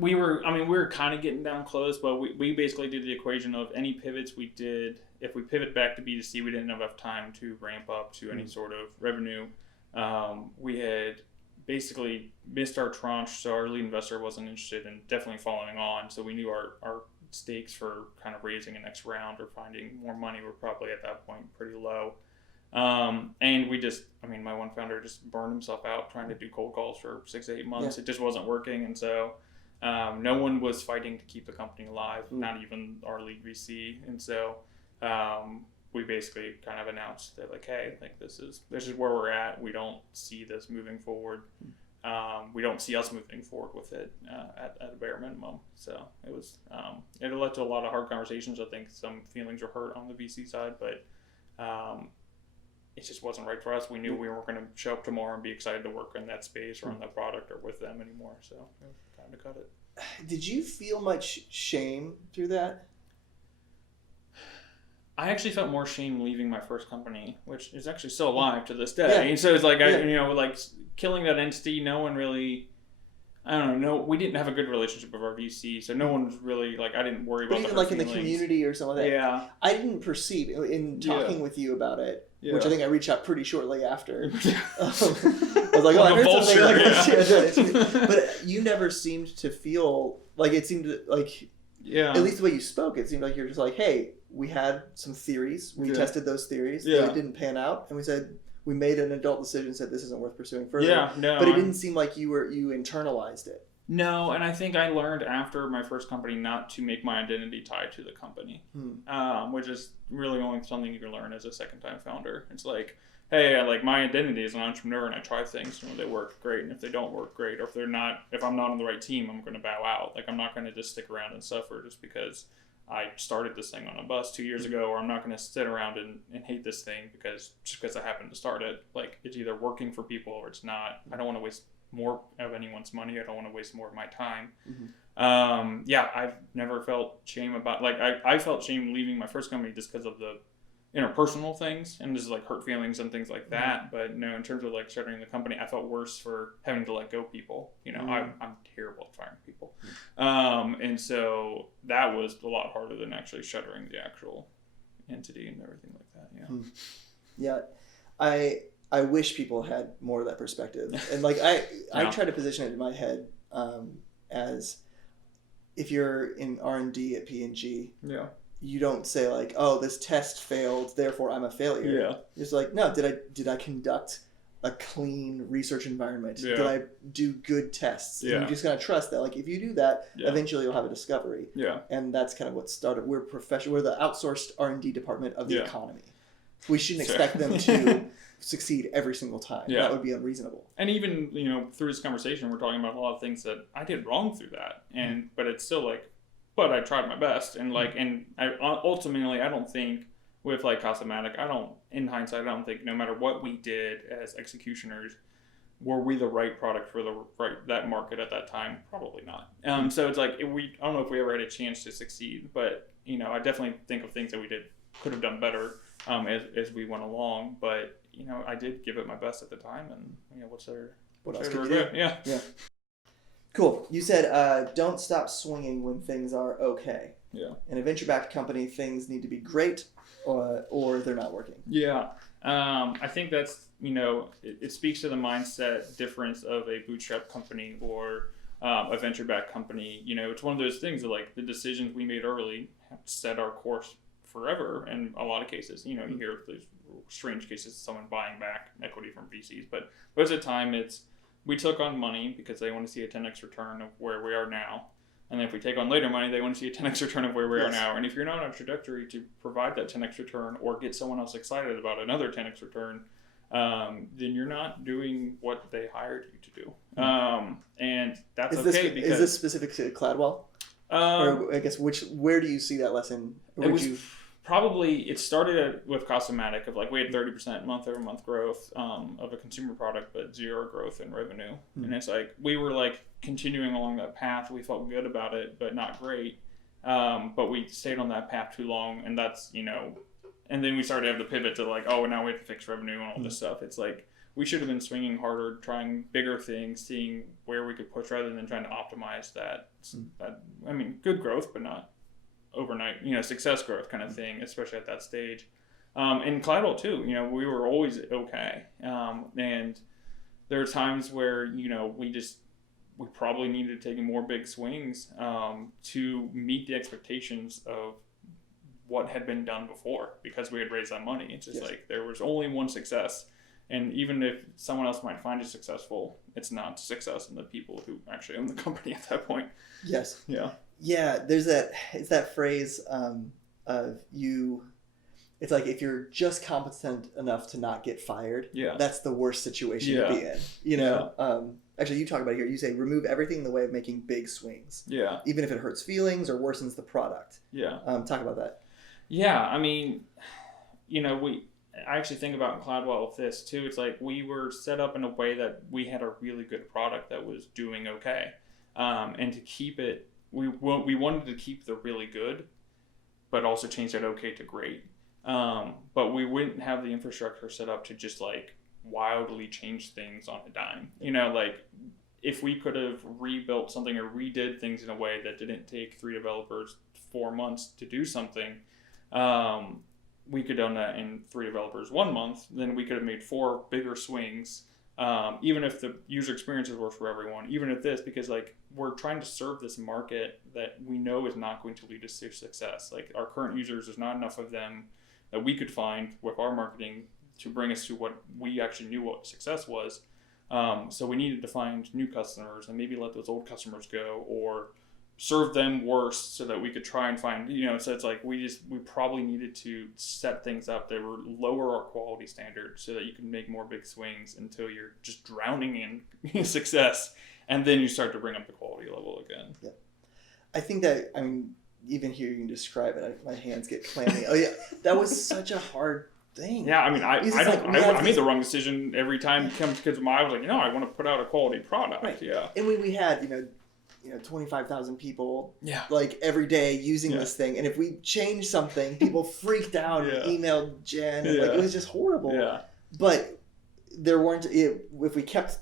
we were kind of getting down close, but we basically did the equation of any pivots we did. If we pivot back to B2C, we didn't have enough time to ramp up to any sort of revenue. We had basically missed our tranche, so our lead investor wasn't interested in definitely following on. So we knew our stakes for kind of raising a next round or finding more money were probably at that point pretty low. And we just, my one founder just burned himself out trying to do cold calls for 6 to 8 months. It just wasn't working. And so, no one was fighting to keep the company alive, not even our lead VC. And so, we basically kind of announced that like, hey, like this is where we're at. We don't see this moving forward. We don't see us moving forward with it at a bare minimum. So it was it led to a lot of hard conversations. I think some feelings were hurt on the VC side, but it just wasn't right for us. We knew we weren't going to show up tomorrow and be excited to work in that space or on that product or with them anymore. So it was time to cut it. Did you feel much shame through that? I actually felt more shame leaving my first company, which is actually still alive to this day. Yeah. And so it's like, like killing that entity, no one really, I don't know, we didn't have a good relationship with our VC, so no one was really, like, I didn't worry about even like feelings. In the community or something like that. Yeah. I didn't perceive, in talking with you about it, which I think I reached out pretty shortly after. I was like, I heard something. But you never seemed to feel, like it seemed like, at least the way you spoke, it seemed like you're just like, hey, we had some theories. We tested those theories. They didn't pan out. And we said, we made an adult decision, said this isn't worth pursuing further. Yeah, no. But it didn't seem like you internalized it. No, and I think I learned after my first company not to make my identity tied to the company, which is really only something you can learn as a second-time founder. It's like, hey, my identity as an entrepreneur and I try things, they work great, and if they don't work great, or if I'm not on the right team, I'm going to bow out. Like, I'm not going to just stick around and suffer just because I started this thing on a bus 2 years ago, or I'm not going to sit around and hate this thing because I happened to start it. Like, it's either working for people or it's not. I don't want to waste more of anyone's money. I don't want to waste more of my time. I've never felt shame about, I felt shame leaving my first company just because of the interpersonal things and just hurt feelings and things like that. But no, in terms of starting the company, I felt worse for having to let go people. I'm terrible at firing people. And so that was a lot harder than actually shuttering the actual entity and everything like that. Yeah. I wish people had more of that perspective. And I try to position it in my head as if you're in R&D at P&G, you don't say this test failed, therefore I'm a failure. Yeah. It's like, no, did I conduct a clean research environment? Yeah. Did I do good tests? Yeah. And you just gotta trust that if you do that, eventually you'll have a discovery. Yeah. And that's kind of what started. We're professional. We're the outsourced R&D department of the economy. We shouldn't expect them to succeed every single time. Yeah. That would be unreasonable. And even, through this conversation, we're talking about a lot of things that I did wrong through that. And, but it's still but I tried my best. And ultimately, I don't think with Casamatic, in hindsight, I don't think no matter what we did as executioners, were we the right product for that market at that time? Probably not. So it's I don't know if we ever had a chance to succeed, but, I definitely think of things that we could have done better as we went along. But, I did give it my best at the time, and, what else could you do? Yeah. Cool. You said don't stop swinging when things are okay. Yeah. In a venture-backed company, things need to be great or they're not working. Yeah. I think that's, it speaks to the mindset difference of a bootstrap company or a venture-backed company. It's one of those things that the decisions we made early have set our course forever in a lot of cases. You hear these strange cases of someone buying back equity from VCs, but most of the time we took on money because they want to see a 10x return of where we are now. And then if we take on later money, they want to see a 10x return of where we are Yes. now. And if you're not on a trajectory to provide that 10x return or get someone else excited about another 10x return, then you're not doing what they hired you to do. And that's okay because... Is this specific to Cladwell? Or I guess where do you see that lesson? It started with Casamatic of like we had 30% month-over-month growth of a consumer product, but 0 growth in revenue. Mm-hmm. And it's like we were like continuing along that path. We felt good about it, but not great. But we stayed on that path too long, and that's, you know, and then we started to have the pivot to like, oh, now we have to fix revenue and all this stuff. It's like we should have been swinging harder, trying bigger things, seeing where we could push rather than trying to optimize that. I mean, good growth, but not overnight, you know, success growth kind of thing, especially at that stage. And Cladwell too, you know, we were always okay. And there are times where, you know, we probably needed to take more big swings to meet the expectations of what had been done before because we had raised that money. It's just like there was only one success. And even if someone else might find it successful, it's not success in the people who actually own the company at that point. Yes. Yeah. Yeah, it's that phrase of you, it's like if you're just competent enough to not get fired, that's the worst situation to be in. You know, actually you talk about it here, you say remove everything in the way of making big swings. Yeah. Even if it hurts feelings or worsens the product. Yeah. Talk about that. Yeah, I mean, you know, I actually think about Cladwell with this too. It's like we were set up in a way that we had a really good product that was doing okay. And to keep it, we wanted to keep the really good, but also change that okay to great. But we wouldn't have the infrastructure set up to just like wildly change things on a dime. You know, like if we could have rebuilt something or redid things in a way that didn't take 3 developers 4 months to do something, we could have done that in 3 developers 1 month. Then we could have made 4 bigger swings. Even if the user experiences work for everyone, even if this, because like we're trying to serve this market that we know is not going to lead us to success. Like our current users, there's not enough of them that we could find with our marketing to bring us to what we actually knew what success was. So we needed to find new customers and maybe let those old customers go or serve them worse so that we could try and find, you know, so it's like we probably needed to set things up that were lower our quality standard so that you can make more big swings until you're just drowning in success, and then you start to bring up the quality level again. Yeah, I think that, I mean, even hearing you describe it, my hands get clammy. Oh yeah, that was such a hard thing. Yeah, I mean, I made the wrong decision every time it comes because I was like, you know, I want to put out a quality product. Right. Yeah, and we had, you know, 25,000 people like every day using this thing, and if we changed something, people freaked out and emailed Jen and like it was just horrible. Yeah. But there weren't, if we kept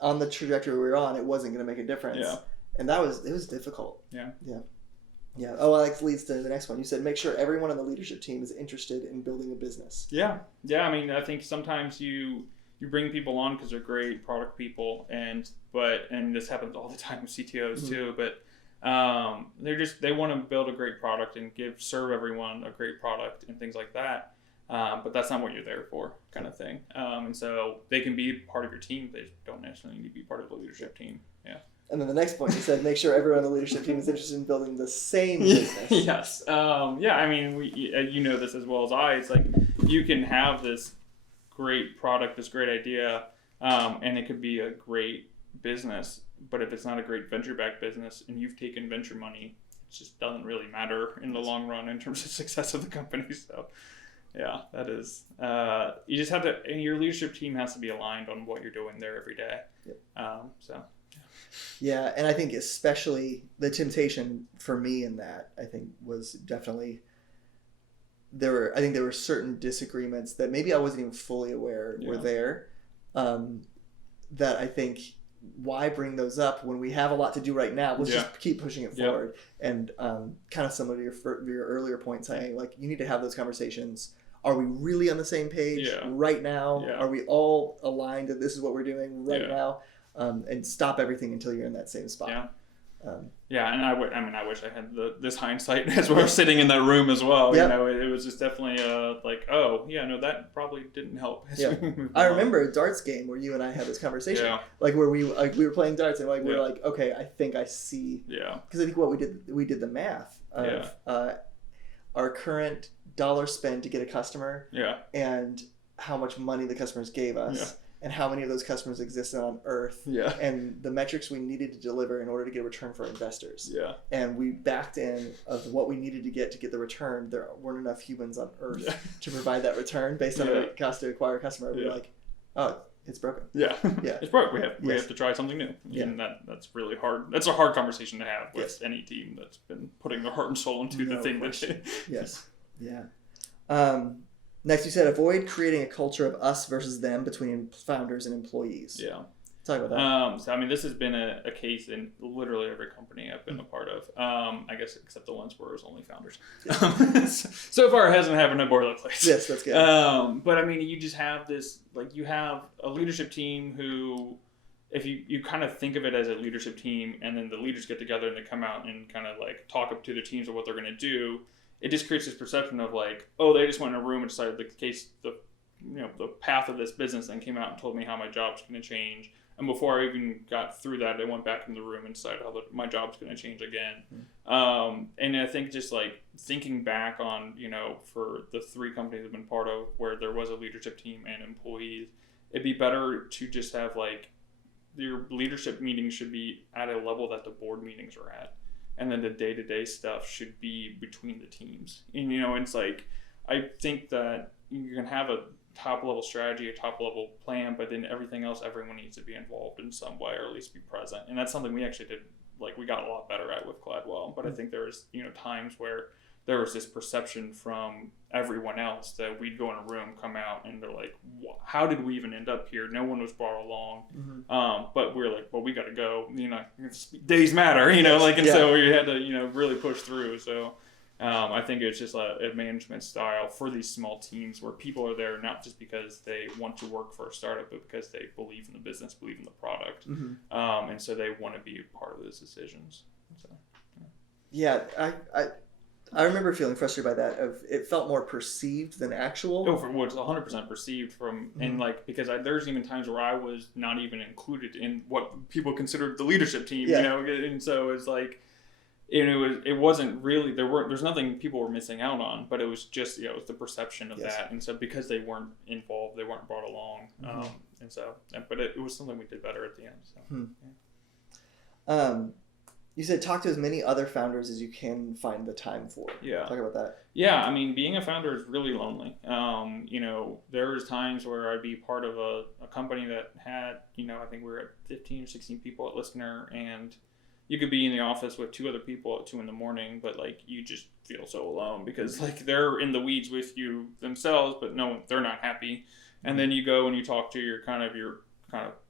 on the trajectory we were on, it wasn't going to make a difference. Yeah. And it was difficult. Yeah. Yeah. Yeah. Oh, well, that leads to the next one. You said make sure everyone on the leadership team is interested in building a business. Yeah. Yeah. I mean, I think sometimes you bring people on because they're great product people, and this happens all the time with CTOs too, but they want to build a great product and serve everyone a great product and things like that. But that's not what you're there for, kind of thing. And so they can be part of your team, they don't necessarily need to be part of the leadership team. Yeah. And then the next point you said, make sure everyone on the leadership team is interested in building the same business. Yes. Yeah. I mean, you know this as well as I. It's like you can have this great product, this great idea, and it could be a great business, but if it's not a great venture-backed business and you've taken venture money, it just doesn't really matter in the long run in terms of success of the company. So yeah, that is, you just have to, and your leadership team has to be aligned on what you're doing there every day. Yep. Yeah, and I think especially the temptation for me in that, I think, was definitely there were certain disagreements that maybe I wasn't even fully aware were there, that I think, why bring those up when we have a lot to do right now? Let's just keep pushing it forward. And kind of similar to your earlier point, saying like you need to have those conversations. Are we really on the same page right now? Are we all aligned that this is what we're doing right now? And stop everything until you're in that same spot. Yeah, and I wish I had this hindsight as we're sitting in that room as well. Yep. You know, it was just definitely that probably didn't help. Yeah. I remember a darts game where you and I had this conversation, like where we were playing darts and we were like, okay, I think I see. Yeah. Because I think what we did the math of our current dollar spend to get a customer. Yeah. And how much money the customers gave us. Yeah. And how many of those customers existed on Earth, and the metrics we needed to deliver in order to get a return for investors. Yeah. And we backed in of what we needed to get the return. There weren't enough humans on Earth to provide that return based on the cost to acquire a customer. We were like, oh, it's broken. Yeah. Yeah. It's broke. We have to try something new. Yeah. And that's really hard. That's a hard conversation to have with any team that's been putting their heart and soul into the thing that they... Yes. Yeah. Next, you said avoid creating a culture of us versus them between founders and employees. Yeah. Talk about that. So, I mean, this has been a case in literally every company I've been a part of. I guess except the ones where it was only founders. Yeah. So far, it hasn't happened at Boilerplate. Yes, that's good. But, I mean, you just have this, like, you have a leadership team who, if you kind of think of it as a leadership team, and then the leaders get together and they come out and kind of, like, talk up to their teams of what they're going to do, it just creates this perception of like, oh, they just went in a room and decided the path of this business and came out and told me how my job's going to change. And before I even got through that, they went back in the room and decided how my job's going to change again. Mm-hmm. And I think just like thinking back on, for the 3 companies I've been part of where there was a leadership team and employees, it'd be better to just have like your leadership meetings should be at a level that the board meetings are at. And then the day-to-day stuff should be between the teams. And, it's like, I think that you can have a top-level strategy, a top-level plan, but then everything else, everyone needs to be involved in some way or at least be present. And that's something we actually did, like, we got a lot better at with Cladwell. But I think there was, times where there was this perception from everyone else that we'd go in a room, come out, and they're like, how did we even end up here? No one was brought along. Mm-hmm. But we're like, well, we got to go. Days matter, so we had to, really push through. So I think it's just a management style for these small teams where people are there not just because they want to work for a startup, but because they believe in the business, believe in the product. Mm-hmm. And so they want to be part of those decisions. So, yeah, I remember feeling frustrated by that. It felt more perceived than actual. Oh, it's 100% perceived from, mm-hmm. and like because there's even times where I was not even included in what people considered the leadership team, and so it's like, it wasn't really there's nothing people were missing out on, but it was just it was the perception of that, and so because they weren't involved, they weren't brought along, mm-hmm. And so but it was something we did better at the end. So. Hmm. You said talk to as many other founders as you can find the time for. Yeah. Talk about that. Yeah, I mean, being a founder is really lonely. There's times where I'd be part of a company that had, I think we were at 15 or 16 people at LISNR, and you could be in the office with 2 other people at 2 a.m, but like you just feel so alone because like they're in the weeds with you themselves, but no, they're not happy. And then you go and you talk to your kind of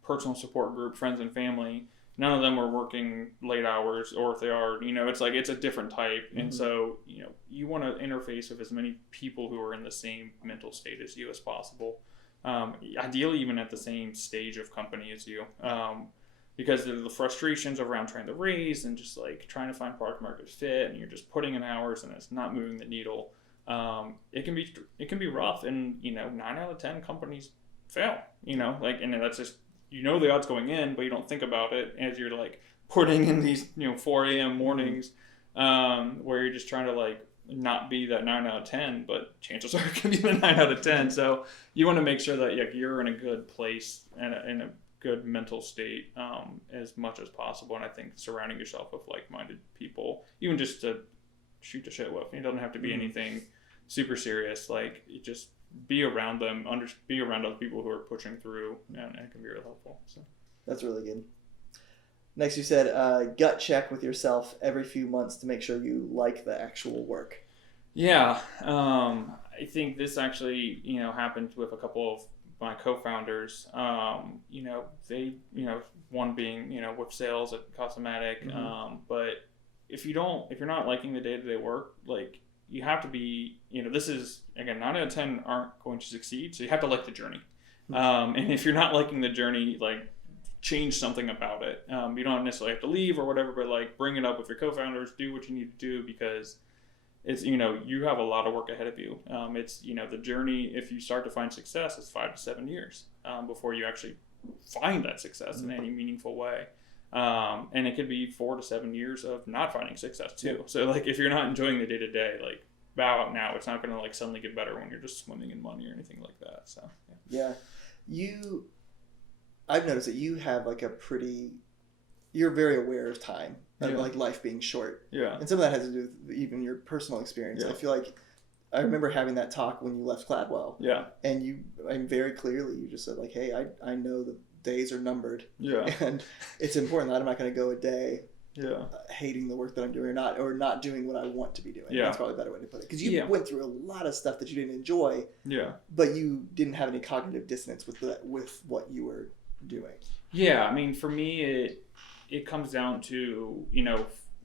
personal support group, friends and family. None of them are working late hours, or if they are, it's like it's a different type. Mm-hmm. And so, you want to interface with as many people who are in the same mental state as you as possible. Ideally, even at the same stage of company as you. Because of the frustrations around trying to raise and just like trying to find product market fit, and you're just putting in hours and it's not moving the needle. It can be rough, and 9 out of 10 companies fail. And that's just. The odds going in, but you don't think about it as you're like putting in these 4 a.m. mornings where you're just trying to like not be that 9 out of 10, but chances are it can be the 9 out of 10. So you want to make sure that you're in a good place and in a good mental state as much as possible. And I think surrounding yourself with like-minded people, even just to shoot the shit with, it doesn't have to be anything super serious. Like just be around them, be around other people who are pushing through, and it can be really helpful. So that's really good. Next, you said gut check with yourself every few months to make sure you like the actual work. Yeah, I think this actually happened with a couple of my co-founders. They one being with sales at Casamatic, mm-hmm. But if you're not liking the day-to-day work, like. You have to be, this is, again, 9 out of 10 aren't going to succeed, so you have to like the journey. And if you're not liking the journey, like, change something about it. You don't necessarily have to leave or whatever, but like bring it up with your co-founders, do what you need to do, because it's, you have a lot of work ahead of you. It's, the journey, if you start to find success, it's 5 to 7 years before you actually find that success in any meaningful way. And it could be 4 to 7 years of not finding success too. So like, if you're not enjoying the day to day, like bow out now. It's not going to like suddenly get better when you're just swimming in money or anything like that. So yeah. I've noticed that you have like you're very aware of time and like life being short. Yeah. And some of that has to do with even your personal experience. Yeah. I feel like I remember having that talk when you left Cladwell. Yeah. And very clearly you just said like, hey, I know the days are numbered. Yeah. And it's important that I'm not going to go a day hating the work that I'm doing or not doing what I want to be doing. Yeah. That's probably a better way to put it. Because you went through a lot of stuff that you didn't enjoy. Yeah. But you didn't have any cognitive dissonance with what you were doing. Yeah. I mean, for me, it comes down to,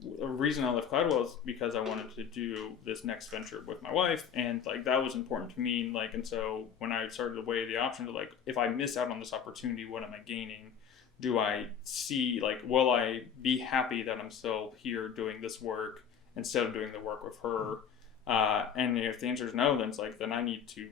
the reason I left Cladwell is because I wanted to do this next venture with my wife, and like that was important to me. Like, and so when I started to weigh the options of like, if I miss out on this opportunity, what am I gaining? Do I see, like, will I be happy that I'm still here doing this work instead of doing the work with her? And if the answer is no, then it's like, then I need to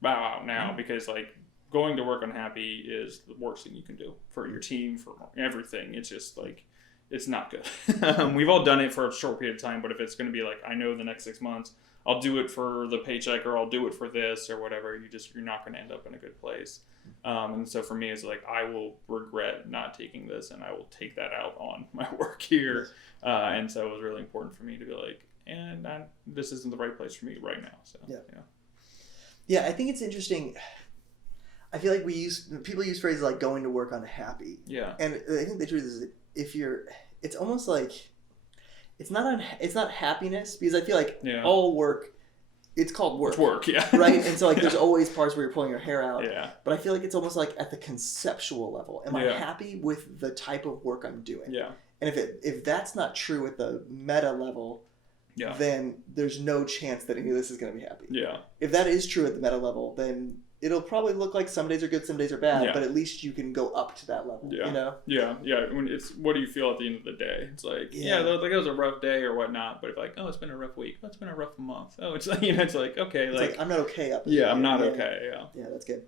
bow out now, because like going to work unhappy is the worst thing you can do for your team, for everything. It's just like, it's not good. We've all done it for a short period of time, but if it's going to be like, I know the next 6 months, I'll do it for the paycheck, or I'll do it for this or whatever, you're not going to end up in a good place. And so for me, it's like, I will regret not taking this, and I will take that out on my work here. And so it was really important for me to be like, this isn't the right place for me right now. So yeah, I think it's interesting. I feel like people use phrases like going to work unhappy. Yeah. And I think the truth is that it's almost like it's not happiness, because I feel like all work, it's called work. It's work, yeah. Right? And so like there's always parts where you're pulling your hair out. Yeah. But I feel like it's almost like at the conceptual level. Am I happy with the type of work I'm doing? Yeah. And if that's not true at the meta level, then there's no chance that any of this is going to be happy. Yeah. If that is true at the meta level, then it'll probably look like some days are good, some days are bad, but at least you can go up to that level, Yeah. When it's, what do you feel at the end of the day? It's like, like it was a rough day or whatnot, but if like, oh, it's been a rough week. Oh, it's been a rough month. Oh, it's like, it's like, okay. It's like I'm not okay up there. Yeah, I'm not okay, Yeah, that's good.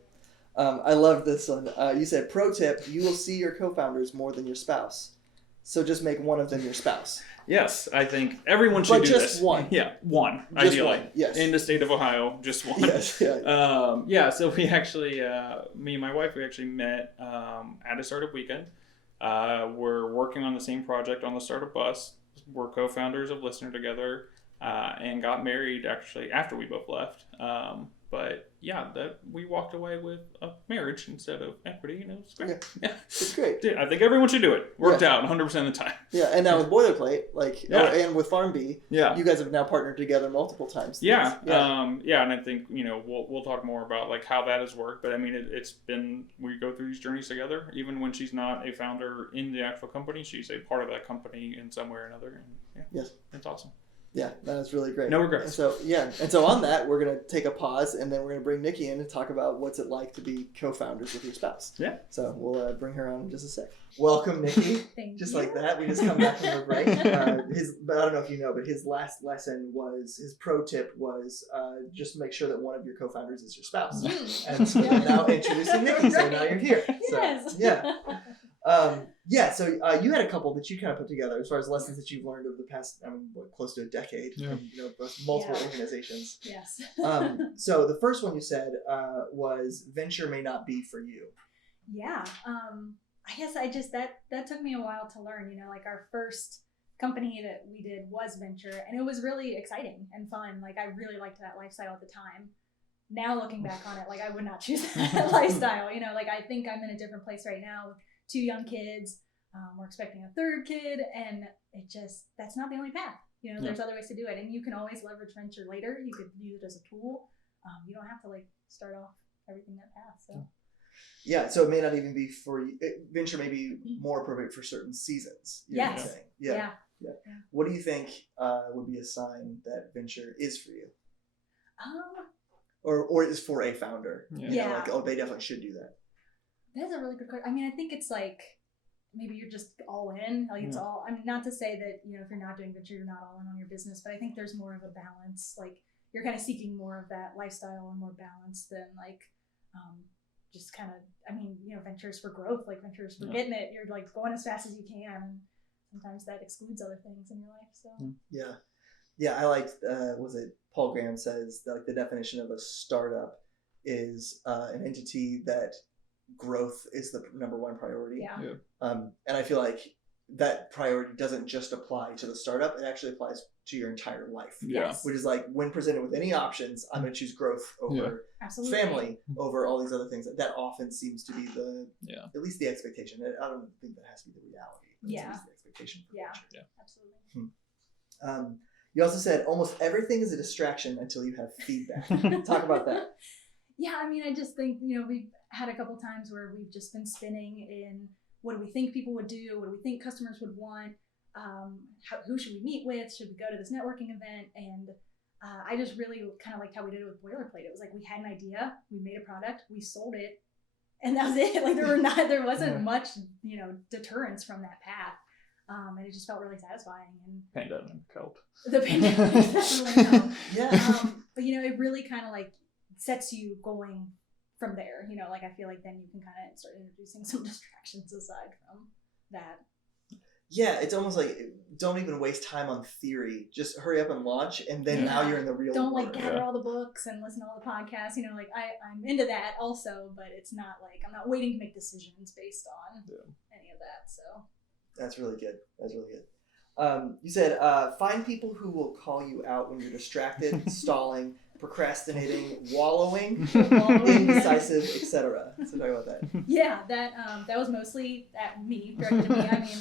I love this one. You said, pro tip, you will see your co-founders more than your spouse. So just make one of them your spouse. Yes, I think everyone should do this. But just one. Yeah, one, just ideally. One. Yes. In the state of Ohio, just one. Yes. Yeah. So we actually, me and my wife, we actually met at a startup weekend. We're working on the same project on the startup bus. We're co-founders of LISNR together, and got married actually after we both left. But yeah, that we walked away with a marriage instead of equity. It's great. Yeah. It's great. I think everyone should do it. Worked out 100% of the time. Yeah, and now with Boilerplate, and with Farmbee, you guys have now partnered together multiple times. Yeah. And I think we'll talk more about like how that has worked. But I mean, it's been, we go through these journeys together. Even when she's not a founder in the actual company, she's a part of that company in some way or another. And yes, it's awesome. Yeah, that is really great. No regrets. And so on that, we're going to take a pause, and then we're going to bring Nikki in to talk about what's it like to be co-founders with your spouse. Yeah. So we'll bring her on in just a sec. Welcome, Nikki. Thank just you. Like that. We just come back from a break. But I don't know if you know, but his last lesson was, his pro tip was just make sure that one of your co-founders is your spouse. And so now introducing Nikki, so now you're here. Yes. So, so you had a couple that you kind of put together as far as lessons that you've learned over the past, close to a decade, multiple organizations. Yes. So the first one you said was venture may not be for you. Yeah. I guess that took me a while to learn. Like our first company that we did was venture, and it was really exciting and fun. Like I really liked that lifestyle at the time. Now looking back on it, like I would not choose that lifestyle. Like I think I'm in a different place right now with 2 young kids. We're expecting a 3rd kid, and that's not the only path. There's other ways to do it, and you can always leverage venture later. You could use it as a tool. You don't have to start off everything that path. So. Yeah, so it may not even be for you. Venture may be more appropriate for certain seasons. Yes. Yeah. What do you think would be a sign that venture is for you? Or is for a founder? Yeah. They definitely should do that. That's a really good question. I mean, I think it's like maybe you're just all in. Like it's all. I mean, not to say that if you're not doing venture, you're not all in on your business, but I think there's more of a balance. Like you're kind of seeking more of that lifestyle and more balance than like just kind of. I mean, ventures for growth, like ventures for getting it. You're like going as fast as you can, and sometimes that excludes other things in your life. So yeah, I liked. Was it Paul Graham says that, like the definition of a startup is an entity that growth is the number one priority. Yeah. And I feel like that priority doesn't just apply to the startup, it actually applies to your entire life. Yes. Which is like when presented with any options, I'm going to choose growth over family, over all these other things. That often seems to be at least the expectation. I don't think that has to be the reality. But it's at least the expectation for venture. Yeah, absolutely. You also said almost everything is a distraction until you have feedback. Talk about that. Yeah, I mean, I just think, we've had a couple times where we've just been spinning in what do we think people would do? What do we think customers would want? Who should we meet with? Should we go to this networking event? And I just really kind of liked how we did it with Boilerplate. It was like we had an idea, we made a product, we sold it, and that was it. Like there wasn't much, deterrence from that path. And it just felt really satisfying. And pandemic helped. The pandemic definitely helped. Yeah. But it really kind of like sets you going from there. Like I feel like then you can kind of start introducing some distractions aside from that. Yeah, it's almost like don't even waste time on theory. Just hurry up and launch, and then now you're in the real world. Don't gather all the books and listen to all the podcasts. I'm into that also, but it's not like I'm not waiting to make decisions based on any of that. So that's really good. You said find people who will call you out when you're distracted, stalling, procrastinating, wallowing, indecisive, etc. So talk about that. Yeah, that was mostly directed at me. I mean,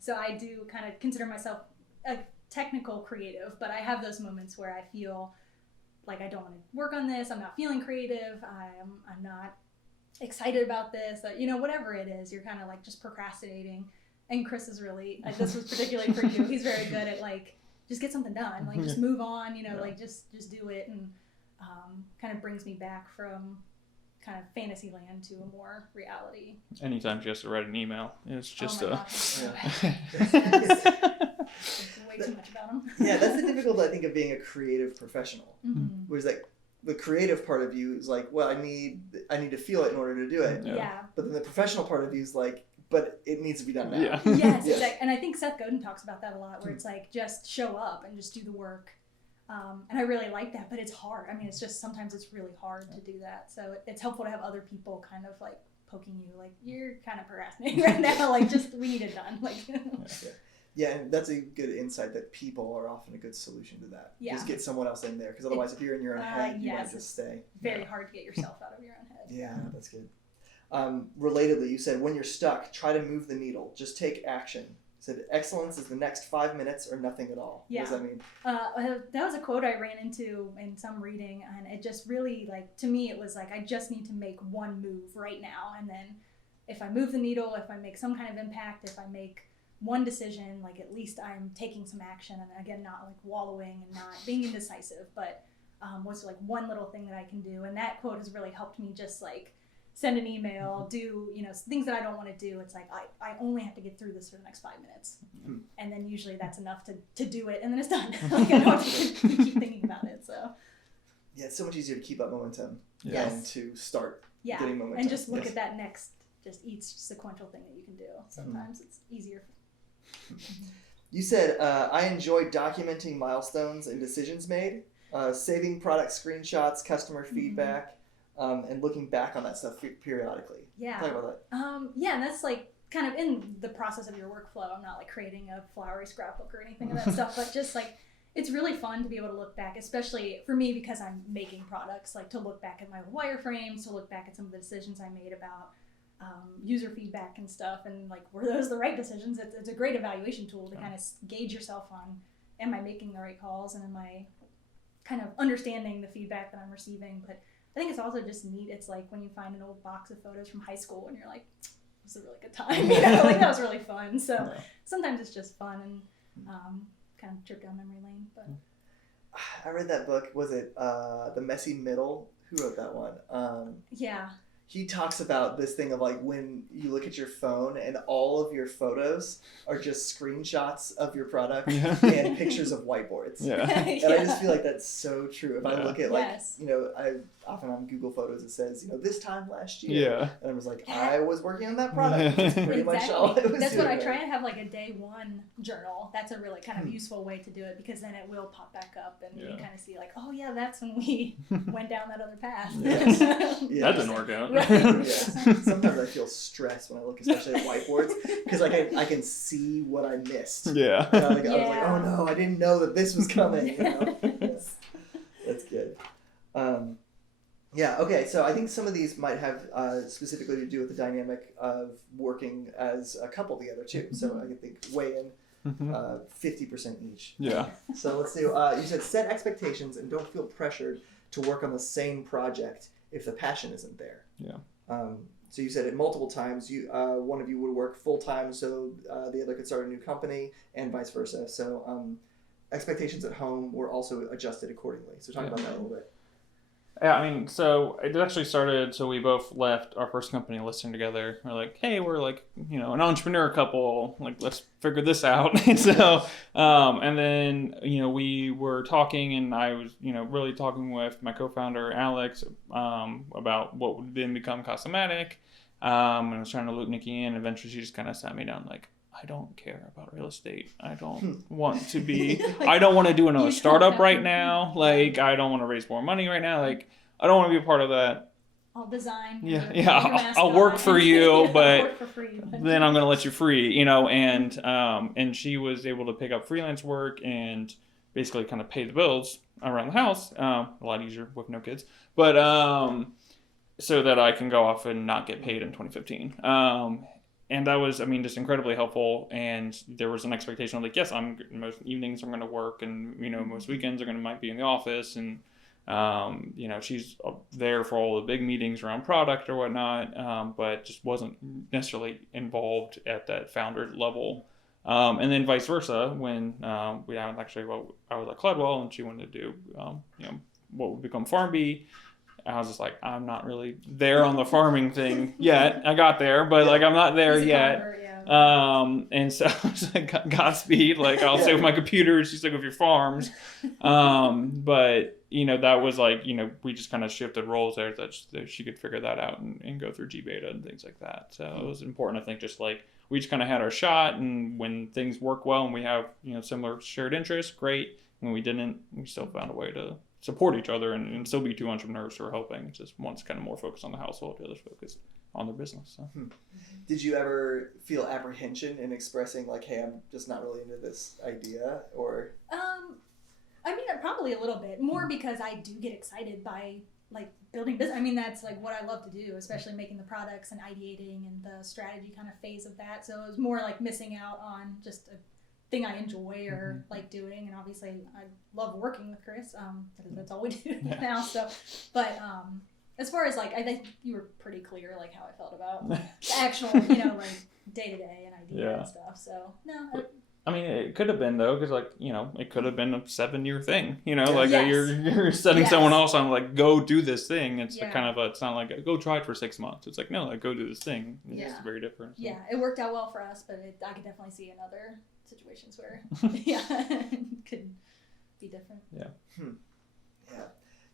so I do kind of consider myself a technical creative, but I have those moments where I feel like I don't want to work on this. I'm not feeling creative. I'm not excited about this. Whatever it is, you're kind of like just procrastinating. And Chris is really, this was particularly for you. He's very good at just get something done, just move on, just do it, and kind of brings me back from kind of fantasy land to a more reality. Anytime she has to write an email, it's just It's way too much about him. Yeah, that's the difficulty I think of being a creative professional. Whereas the creative part of you is like, well, I need to feel it in order to do it. Yeah. But then the professional part of you is like, but it needs to be done now. Yeah. Yes, exactly. And I think Seth Godin talks about that a lot, where it's like, just show up and just do the work. And I really like that, but it's hard. I mean, it's just, sometimes it's really hard to do that. So it's helpful to have other people kind of like poking you, like, you're kind of procrastinating right now. Like, just, we need it done. Like, Yeah, and that's a good insight that people are often a good solution to that. Yeah. Just get someone else in there, because otherwise if you're in your own head, you might just stay. Very hard to get yourself out of your own head. Yeah, that's good. Relatedly, you said when you're stuck, try to move the needle. Just take action. You said excellence is the next 5 minutes or nothing at all. Yeah. What does that mean? That was a quote I ran into in some reading, and it just really, like, to me, it was like, I just need to make one move right now, and then if I move the needle, if I make some kind of impact, if I make one decision, like, at least I'm taking some action, and again, not like wallowing and not being indecisive, but what's like one little thing that I can do. And that quote has really helped me just like send an email, do, things that I don't want to do. It's like, I only have to get through this for the next 5 minutes. And then usually that's enough to do it, and then it's done. Like, I don't have to keep thinking about it, so. Yeah, it's so much easier to keep up momentum Yes. than to start Yeah, getting momentum. and just look at that next, just each sequential thing that you can do. Sometimes it's easier. You said, I enjoy documenting milestones and decisions made, saving product screenshots, customer feedback, and looking back on that stuff periodically. Yeah. Talk about that. Yeah, and that's like kind of in the process of your workflow. I'm not like creating a flowery scrapbook or anything of that stuff, but just like, it's really fun to be able to look back, especially for me because I'm making products, like to look back at my wireframes, to look back at some of the decisions I made about user feedback and stuff, and like, were those the right decisions? It's a great evaluation tool to kind of gauge yourself on, am I making the right calls, and am I kind of understanding the feedback that I'm receiving? But I think it's also just neat. It's like when you find an old box of photos from high school and you're like, it was a really good time, like that was really fun. So sometimes it's just fun and kind of trip down memory lane. But I read that book. Was it The Messy Middle? Who wrote that one? Yeah. he talks about this thing of like when you look at your phone and all of your photos are just screenshots of your product and pictures of whiteboards. Yeah. And I just feel like that's so true. If I look at like, Yes. I often on Google Photos it says, this time last year. Yeah. And I was like, I was working on that product. That's pretty much all I was That's doing. what I try and have like a day one journal. That's a really kind of useful way to do it because then it will pop back up and you kind of see like, oh yeah, that's when we went down that other path. Yes. That didn't work out. Right. Yeah. Sometimes I feel stressed when I look, especially at whiteboards, because I can see what I missed. Yeah. And I was like, oh no, I didn't know that this was coming. Yes. That's good. Okay. So I think some of these might have specifically to do with the dynamic of working as a couple together too. So I can think weigh in 50% each. Yeah. So let's do. You said set expectations and don't feel pressured to work on the same project if the passion isn't there. Yeah. So you said it multiple times. You one of you would work full time, so the other could start a new company, and vice versa. So expectations at home were also adjusted accordingly. So talk about that a little bit. Yeah, I mean, so it actually started, so we both left our first company listening together. We're like, hey, we're like, an entrepreneur couple, like, let's figure this out. And so, and then, we were talking and I was, really talking with my co-founder, Alex, about what would then become Casamatic. And I was trying to loop Nikki in. Eventually she just kind of sat me down like, I don't care about real estate. I don't want to be, I don't want to do another startup right now. Like, I don't want to raise more money right now. Like, I don't want to be a part of that. I'll design. I'll work for you, but work for free, then I'm going to let you free, and she was able to pick up freelance work and basically kind of pay the bills around the house. A lot easier with no kids, but, so that I can go off and not get paid in 2015. And that was, just incredibly helpful. And there was an expectation of like, yes, most evenings I'm going to work, and most weekends might be in the office, and she's there for all the big meetings around product or whatnot, but just wasn't necessarily involved at that founder level. And then vice versa when I was at Cladwell and she wanted to do what would become Farmbee. I was just like, I'm not really there on the farming thing yet. I got there, but like I'm not there yet. And so I was like, Godspeed. Like I'll stay with my computer. She's like with your farms. But that was like, we just kind of shifted roles there that she could figure that out and go through G beta and things like that. So it was important, I think, just like we just kind of had our shot, and when things work well and we have, similar shared interests, great. When we didn't, we still found a way to support each other and still be two entrepreneurs who are helping. It's just one's kind of more focused on the household, the other's focused on their business. So. Did you ever feel apprehension in expressing like, hey, I'm just not really into this idea, or? Probably a little bit more because I do get excited by like building business. That's like what I love to do, especially making the products and ideating and the strategy kind of phase of that. So it was more like missing out on just a thing I enjoy or like doing. And obviously I love working with Chris, because that's all we do now. So, but, as far as like, I think you were pretty clear like how I felt about the actual, like day to day and idea and stuff. So no. It could have been though, because like it could have been a 7-year thing. Yes. You're setting someone else on like go do this thing. It's it's not like go try it for 6 months. It's like no, like go do this thing. It's very different. So. Yeah, it worked out well for us, but I could definitely see in other situations where it could be different. Yeah.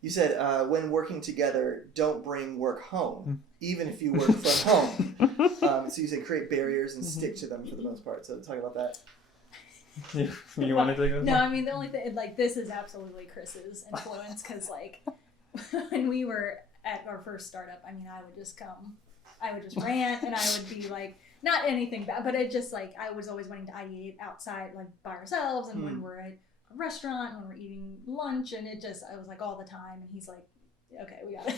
You said when working together, don't bring work home, even if you work from home. So you said create barriers and stick to them for the most part. So talk about that. You want to take this? No, the only thing, like, this is absolutely Chris's influence, because, like, when we were at our first startup, I would just rant, and I would be, like, not anything bad, but it just, like, I was always wanting to ideate outside, like, by ourselves, and when we're at a restaurant, when we're eating lunch, and I was, like, all the time, and he's like, okay, we got it.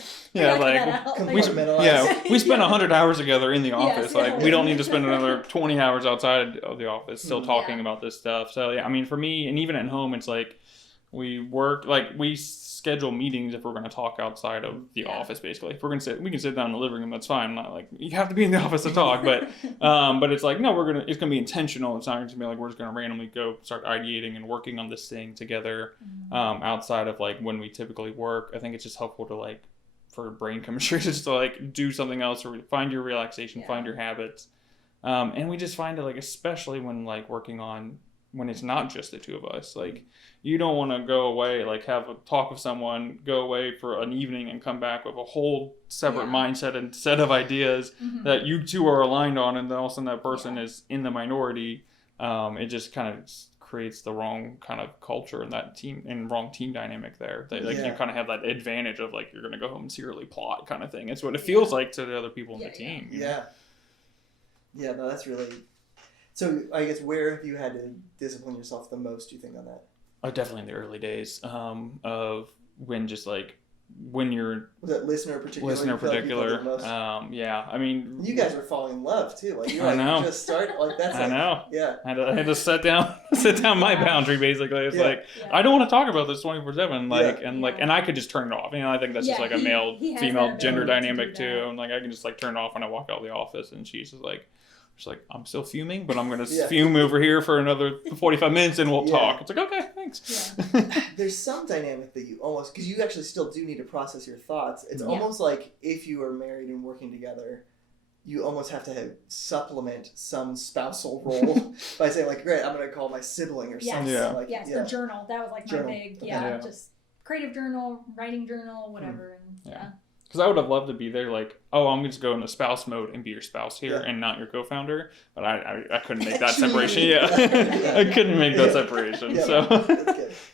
We spent 100 hours together in the office. We don't need to spend another 20 hours outside of the office still talking about this stuff. So for me, and even at home, it's like we work, like we schedule meetings if we're going to talk outside of the office. Basically, if we're going to we can sit down in the living room. That's fine. I'm not like you have to be in the office to talk, but it's like no, it's going to be intentional. It's not going to be like we're just going to randomly go start ideating and working on this thing together outside of like when we typically work. I think it's just helpful to like for brain chemistry just to like do something else or find your relaxation, find your habits. And we just find it like, especially when like working on, when it's not just the two of us, like you don't want to go away, like have a talk with someone, go away for an evening and come back with a whole separate mindset and set of ideas that you two are aligned on. And then all of a sudden that person is in the minority. It just kind of creates the wrong kind of culture in that team and wrong team dynamic there. They, like you kind of have that advantage of like, you're going to go home and secretly plot kind of thing. It's what it feels like to the other people in the team. Yeah. Yeah, no, that's really... So I guess where have you had to discipline yourself the most, do you think, on that? Oh, definitely in the early days of when just like, when you're... Was that LISNR particular? Yeah, I mean... You guys were falling in love, too. Like, you're like, you just start, like, that's like... I know. Yeah. I had to set down my boundary, basically. It's like, I don't want to talk about this 24/7, like, and I could just turn it off. You know, I think that's just like a male-female gender dynamic, too. And like, I can just like turn it off when I walk out of the office, and she's just like, I'm still fuming, but I'm going to fume over here for another 45 minutes and we'll talk. It's like, okay, thanks. Yeah. There's some dynamic that you almost, because you actually still do need to process your thoughts. It's almost like if you are married and working together, you almost have to supplement some spousal role by saying like, great, I'm going to call my sibling or something. Yeah. Like, the journal. That was like my big, just creative journal, writing journal, whatever. And Because I would have loved to be there, like, oh, I'm going to go into spouse mode and be your spouse here and not your co-founder. But I couldn't make that separation. I couldn't make that separation. So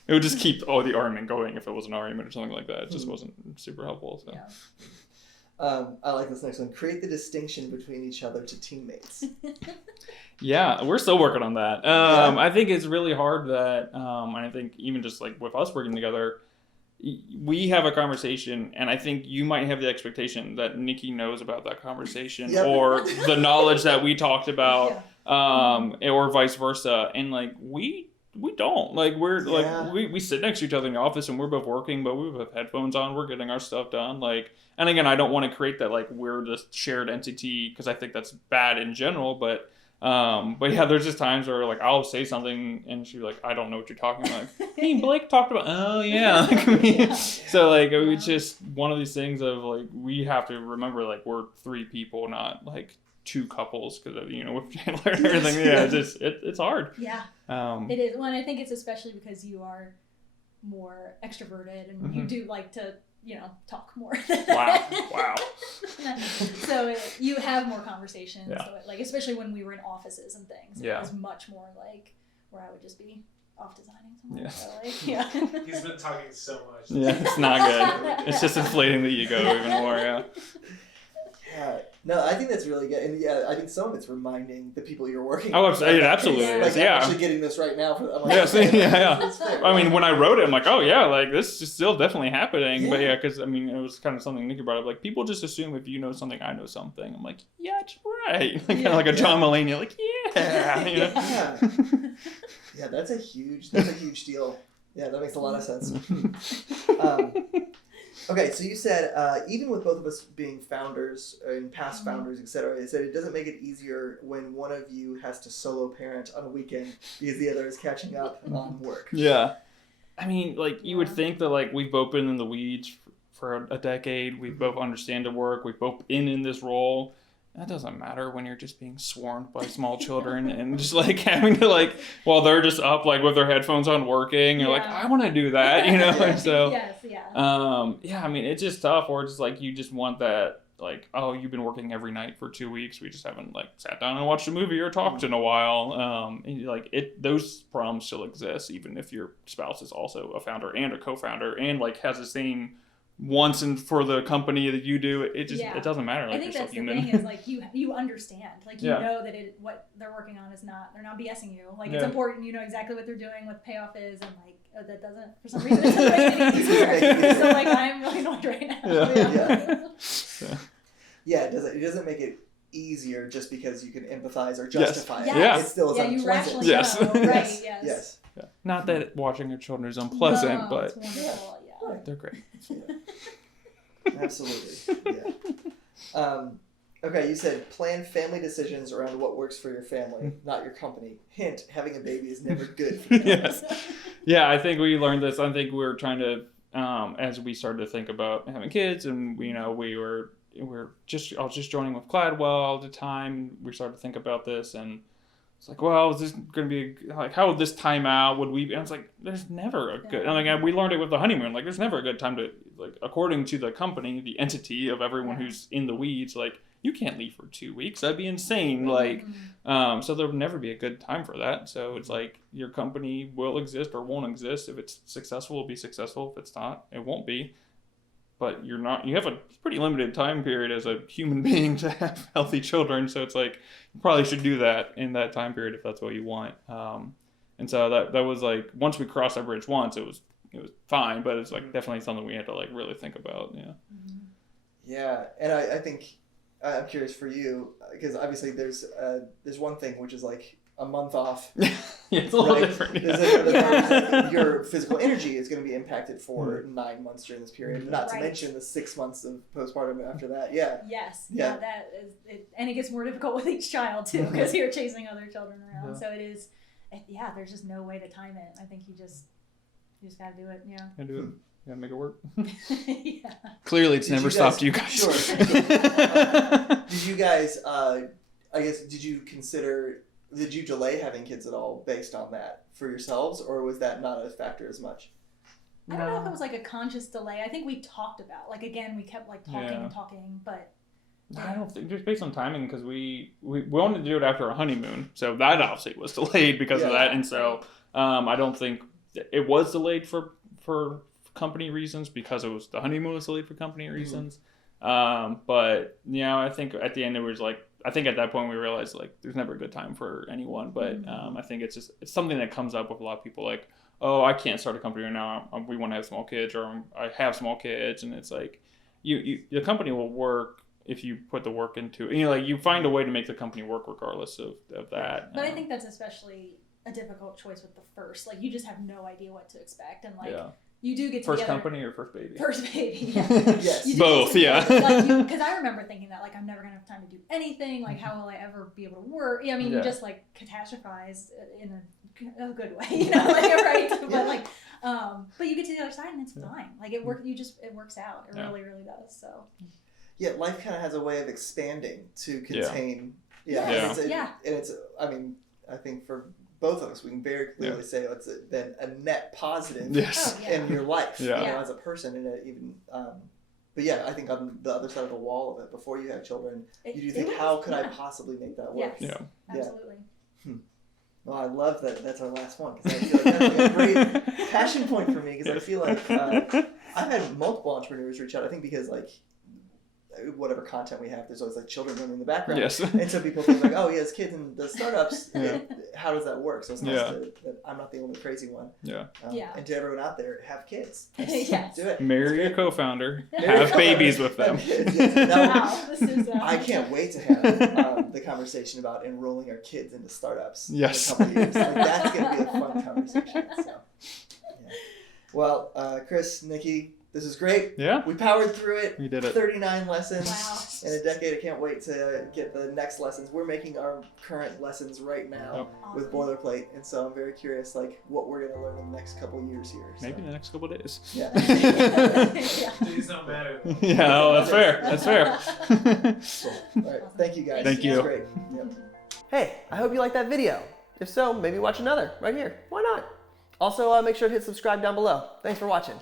it would just keep all the argument going if it was an argument or something like that. It just wasn't super helpful. So. I like this next one. Create the distinction between each other to teammates. Yeah, we're still working on that. I think it's really hard that, and I think even just like with us working together, we have a conversation, and I think you might have the expectation that Nikki knows about that conversation or the knowledge that we talked about, or vice versa. And like, we don't. Like, we're like, we sit next to each other in the office and we're both working, but we have headphones on, we're getting our stuff done. Like, and again, I don't want to create that like we're this shared entity, because I think that's bad in general, but yeah, there's just times where like I'll say something and she's like, I don't know what you're talking about. Hey, Blake talked about, oh yeah. So like it's just one of these things of like, we have to remember like we're three people, not like two couples, because of, you know, with Chandler and everything. It's hard. It is. Well, and I think it's especially because you are more extroverted and you do like to, you know, talk more. Wow. So you have more conversations. So like, especially when we were in offices and things, it was much more like where I would just be off designing somewhere. So like, He's been talking so much. It's not good. It's just inflating the ego even more. No, I think that's really good. And I think some of it's reminding the people you're working with. Oh, absolutely. Like, I'm actually getting this right now. I'm like, I mean, when I wrote it, I'm like, oh yeah, like this is still definitely happening. But because I mean, it was kind of something Nikki brought up. Like, people just assume if you know something, I know something. I'm like, yeah, it's right. Like, kind of like a John Mulaney, like, yeah, that's a huge deal. Yeah, that makes a lot of sense. Okay, so you said, even with both of us being founders and past founders, etc., you said it doesn't make it easier when one of you has to solo parent on a weekend because the other is catching up on work. Yeah. I mean, like, you would think that, like, we've both been in the weeds for a decade. We both understand the work. We've both been in this role. That doesn't matter when you're just being swarmed by small children and just like having to like, while they're just up like with their headphones on working, you're like, I want to do that, you know? And so, I mean, it's just tough, or it's like, you just want that, like, oh, you've been working every night for 2 weeks. We just haven't like sat down and watched a movie or talked in a while. And like those problems still exist, even if your spouse is also a founder and a co-founder and like has the same wants and for the company that you do. It just it doesn't matter. Like, I think that's the thing is like you understand, like you know that what they're working on is not, they're not BSing you. Like it's important, you know exactly what they're doing, what the payoff is, and like that doesn't, for some reason, it doesn't make it easier. So like I'm really annoyed right now. It doesn't make it easier just because you can empathize or justify it. Yes. It still is unpleasant. Yes. Not that watching your children is unpleasant, but it's wonderful. They're great. Absolutely. Okay, you said plan family decisions around what works for your family, not your company. Hint, having a baby is never good for your company. Yeah, I think we learned this. I think we were trying to as we started to think about having kids, and I was just joining with Cladwell at the time. We started to think about this, and it's like, well, is this going to be like, how would this time out? Would we? And it's like, there's never a good. And like we learned it with the honeymoon. Like, there's never a good time to, like, according to the company, the entity of everyone who's in the weeds, like, you can't leave for 2 weeks. That'd be insane. Like, so there'll never be a good time for that. So it's like, your company will exist or won't exist. If it's successful, it'll be successful. If it's not, it won't be. But you have a pretty limited time period as a human being to have healthy children. So it's like, you probably should do that in that time period if that's what you want. And so that was like, once we crossed that bridge once, it was fine. But it's like definitely something we had to like really think about. Yeah. Yeah, and I think I'm curious for you, because obviously there's one thing which is like a month off. Yeah, it's a little different. There's another thing, your physical energy is going to be impacted for 9 months during this period, not to mention the 6 months of postpartum after that. Yeah. Yes. Yeah. That is it, and it gets more difficult with each child too, because you're chasing other children around. So it is. There's just no way to time it. I think you just got to do it. Yeah. And do it. You gotta make it work. Yeah. Clearly, it's never stopped you guys. Sure. Did you guys? I guess did you delay having kids at all based on that for yourselves, or was that not a factor as much? I don't know if it was like a conscious delay. I think we talked about, like, again, we kept like talking, but. I don't think, just based on timing, because we wanted to do it after our honeymoon, so that obviously was delayed because of that, and so I don't think it was delayed for company reasons, because it was the honeymoon was delayed for company reasons. But I think at the end it was like, I think at that point we realized like there's never a good time for anyone, but I think it's something that comes up with a lot of people, like, oh, I can't start a company right now, we want to have small kids, or I have small kids, and it's like the company will work if you put the work into it. Like, you find a way to make the company work regardless of that. But I think that's especially a difficult choice with the first. Like, you just have no idea what to expect, and like you do get first company or first baby. First baby, yeah. Yes, both, yeah. Because I remember thinking that, like, I'm never gonna have time to do anything. Like, how will I ever be able to work? I mean, you just like catastrophize in a good way, like, right? But like, but you get to the other side and it's fine. Like, it works out. It really, really does. So. Yeah, life kind of has a way of expanding to contain. And it's. I mean, I think for both of us, we can very clearly say it's been a net positive in your life, as a person, and even. But yeah, I think on the other side of the wall of it, before you have children, you do think, how could I possibly make that work? Yes, absolutely. Well, I love that that's our last one, because I feel like that's like a great passion point for me, because I feel like I've had multiple entrepreneurs reach out, I think because like whatever content we have, there's always like children running in the background. Yes. And so people think like, oh, he has kids in the startups. How does that work? So it's nice that I'm not the only crazy one. Yeah. And to everyone out there, have kids. Yes. Do it. Marry your co-founder. Have babies with them. I can't wait to have the conversation about enrolling our kids into startups. Yes. In a couple years. Like, that's going to be a fun conversation. So, Well, Chris, Nikki, this is great. Yeah. We powered through it. We did it. 39 lessons in a decade. I can't wait to get the next lessons. We're making our current lessons right now with Boilerplate. And so I'm very curious, like, what we're going to learn in the next couple of years here. So. Maybe the next couple of days. Yeah. Do something better. Yeah, that's fair. That's fair. Cool. All right. Thank you, guys. Thank you. That's great. Yep. Hey, I hope you liked that video. If so, maybe watch another right here. Why not? Also, make sure to hit subscribe down below. Thanks for watching.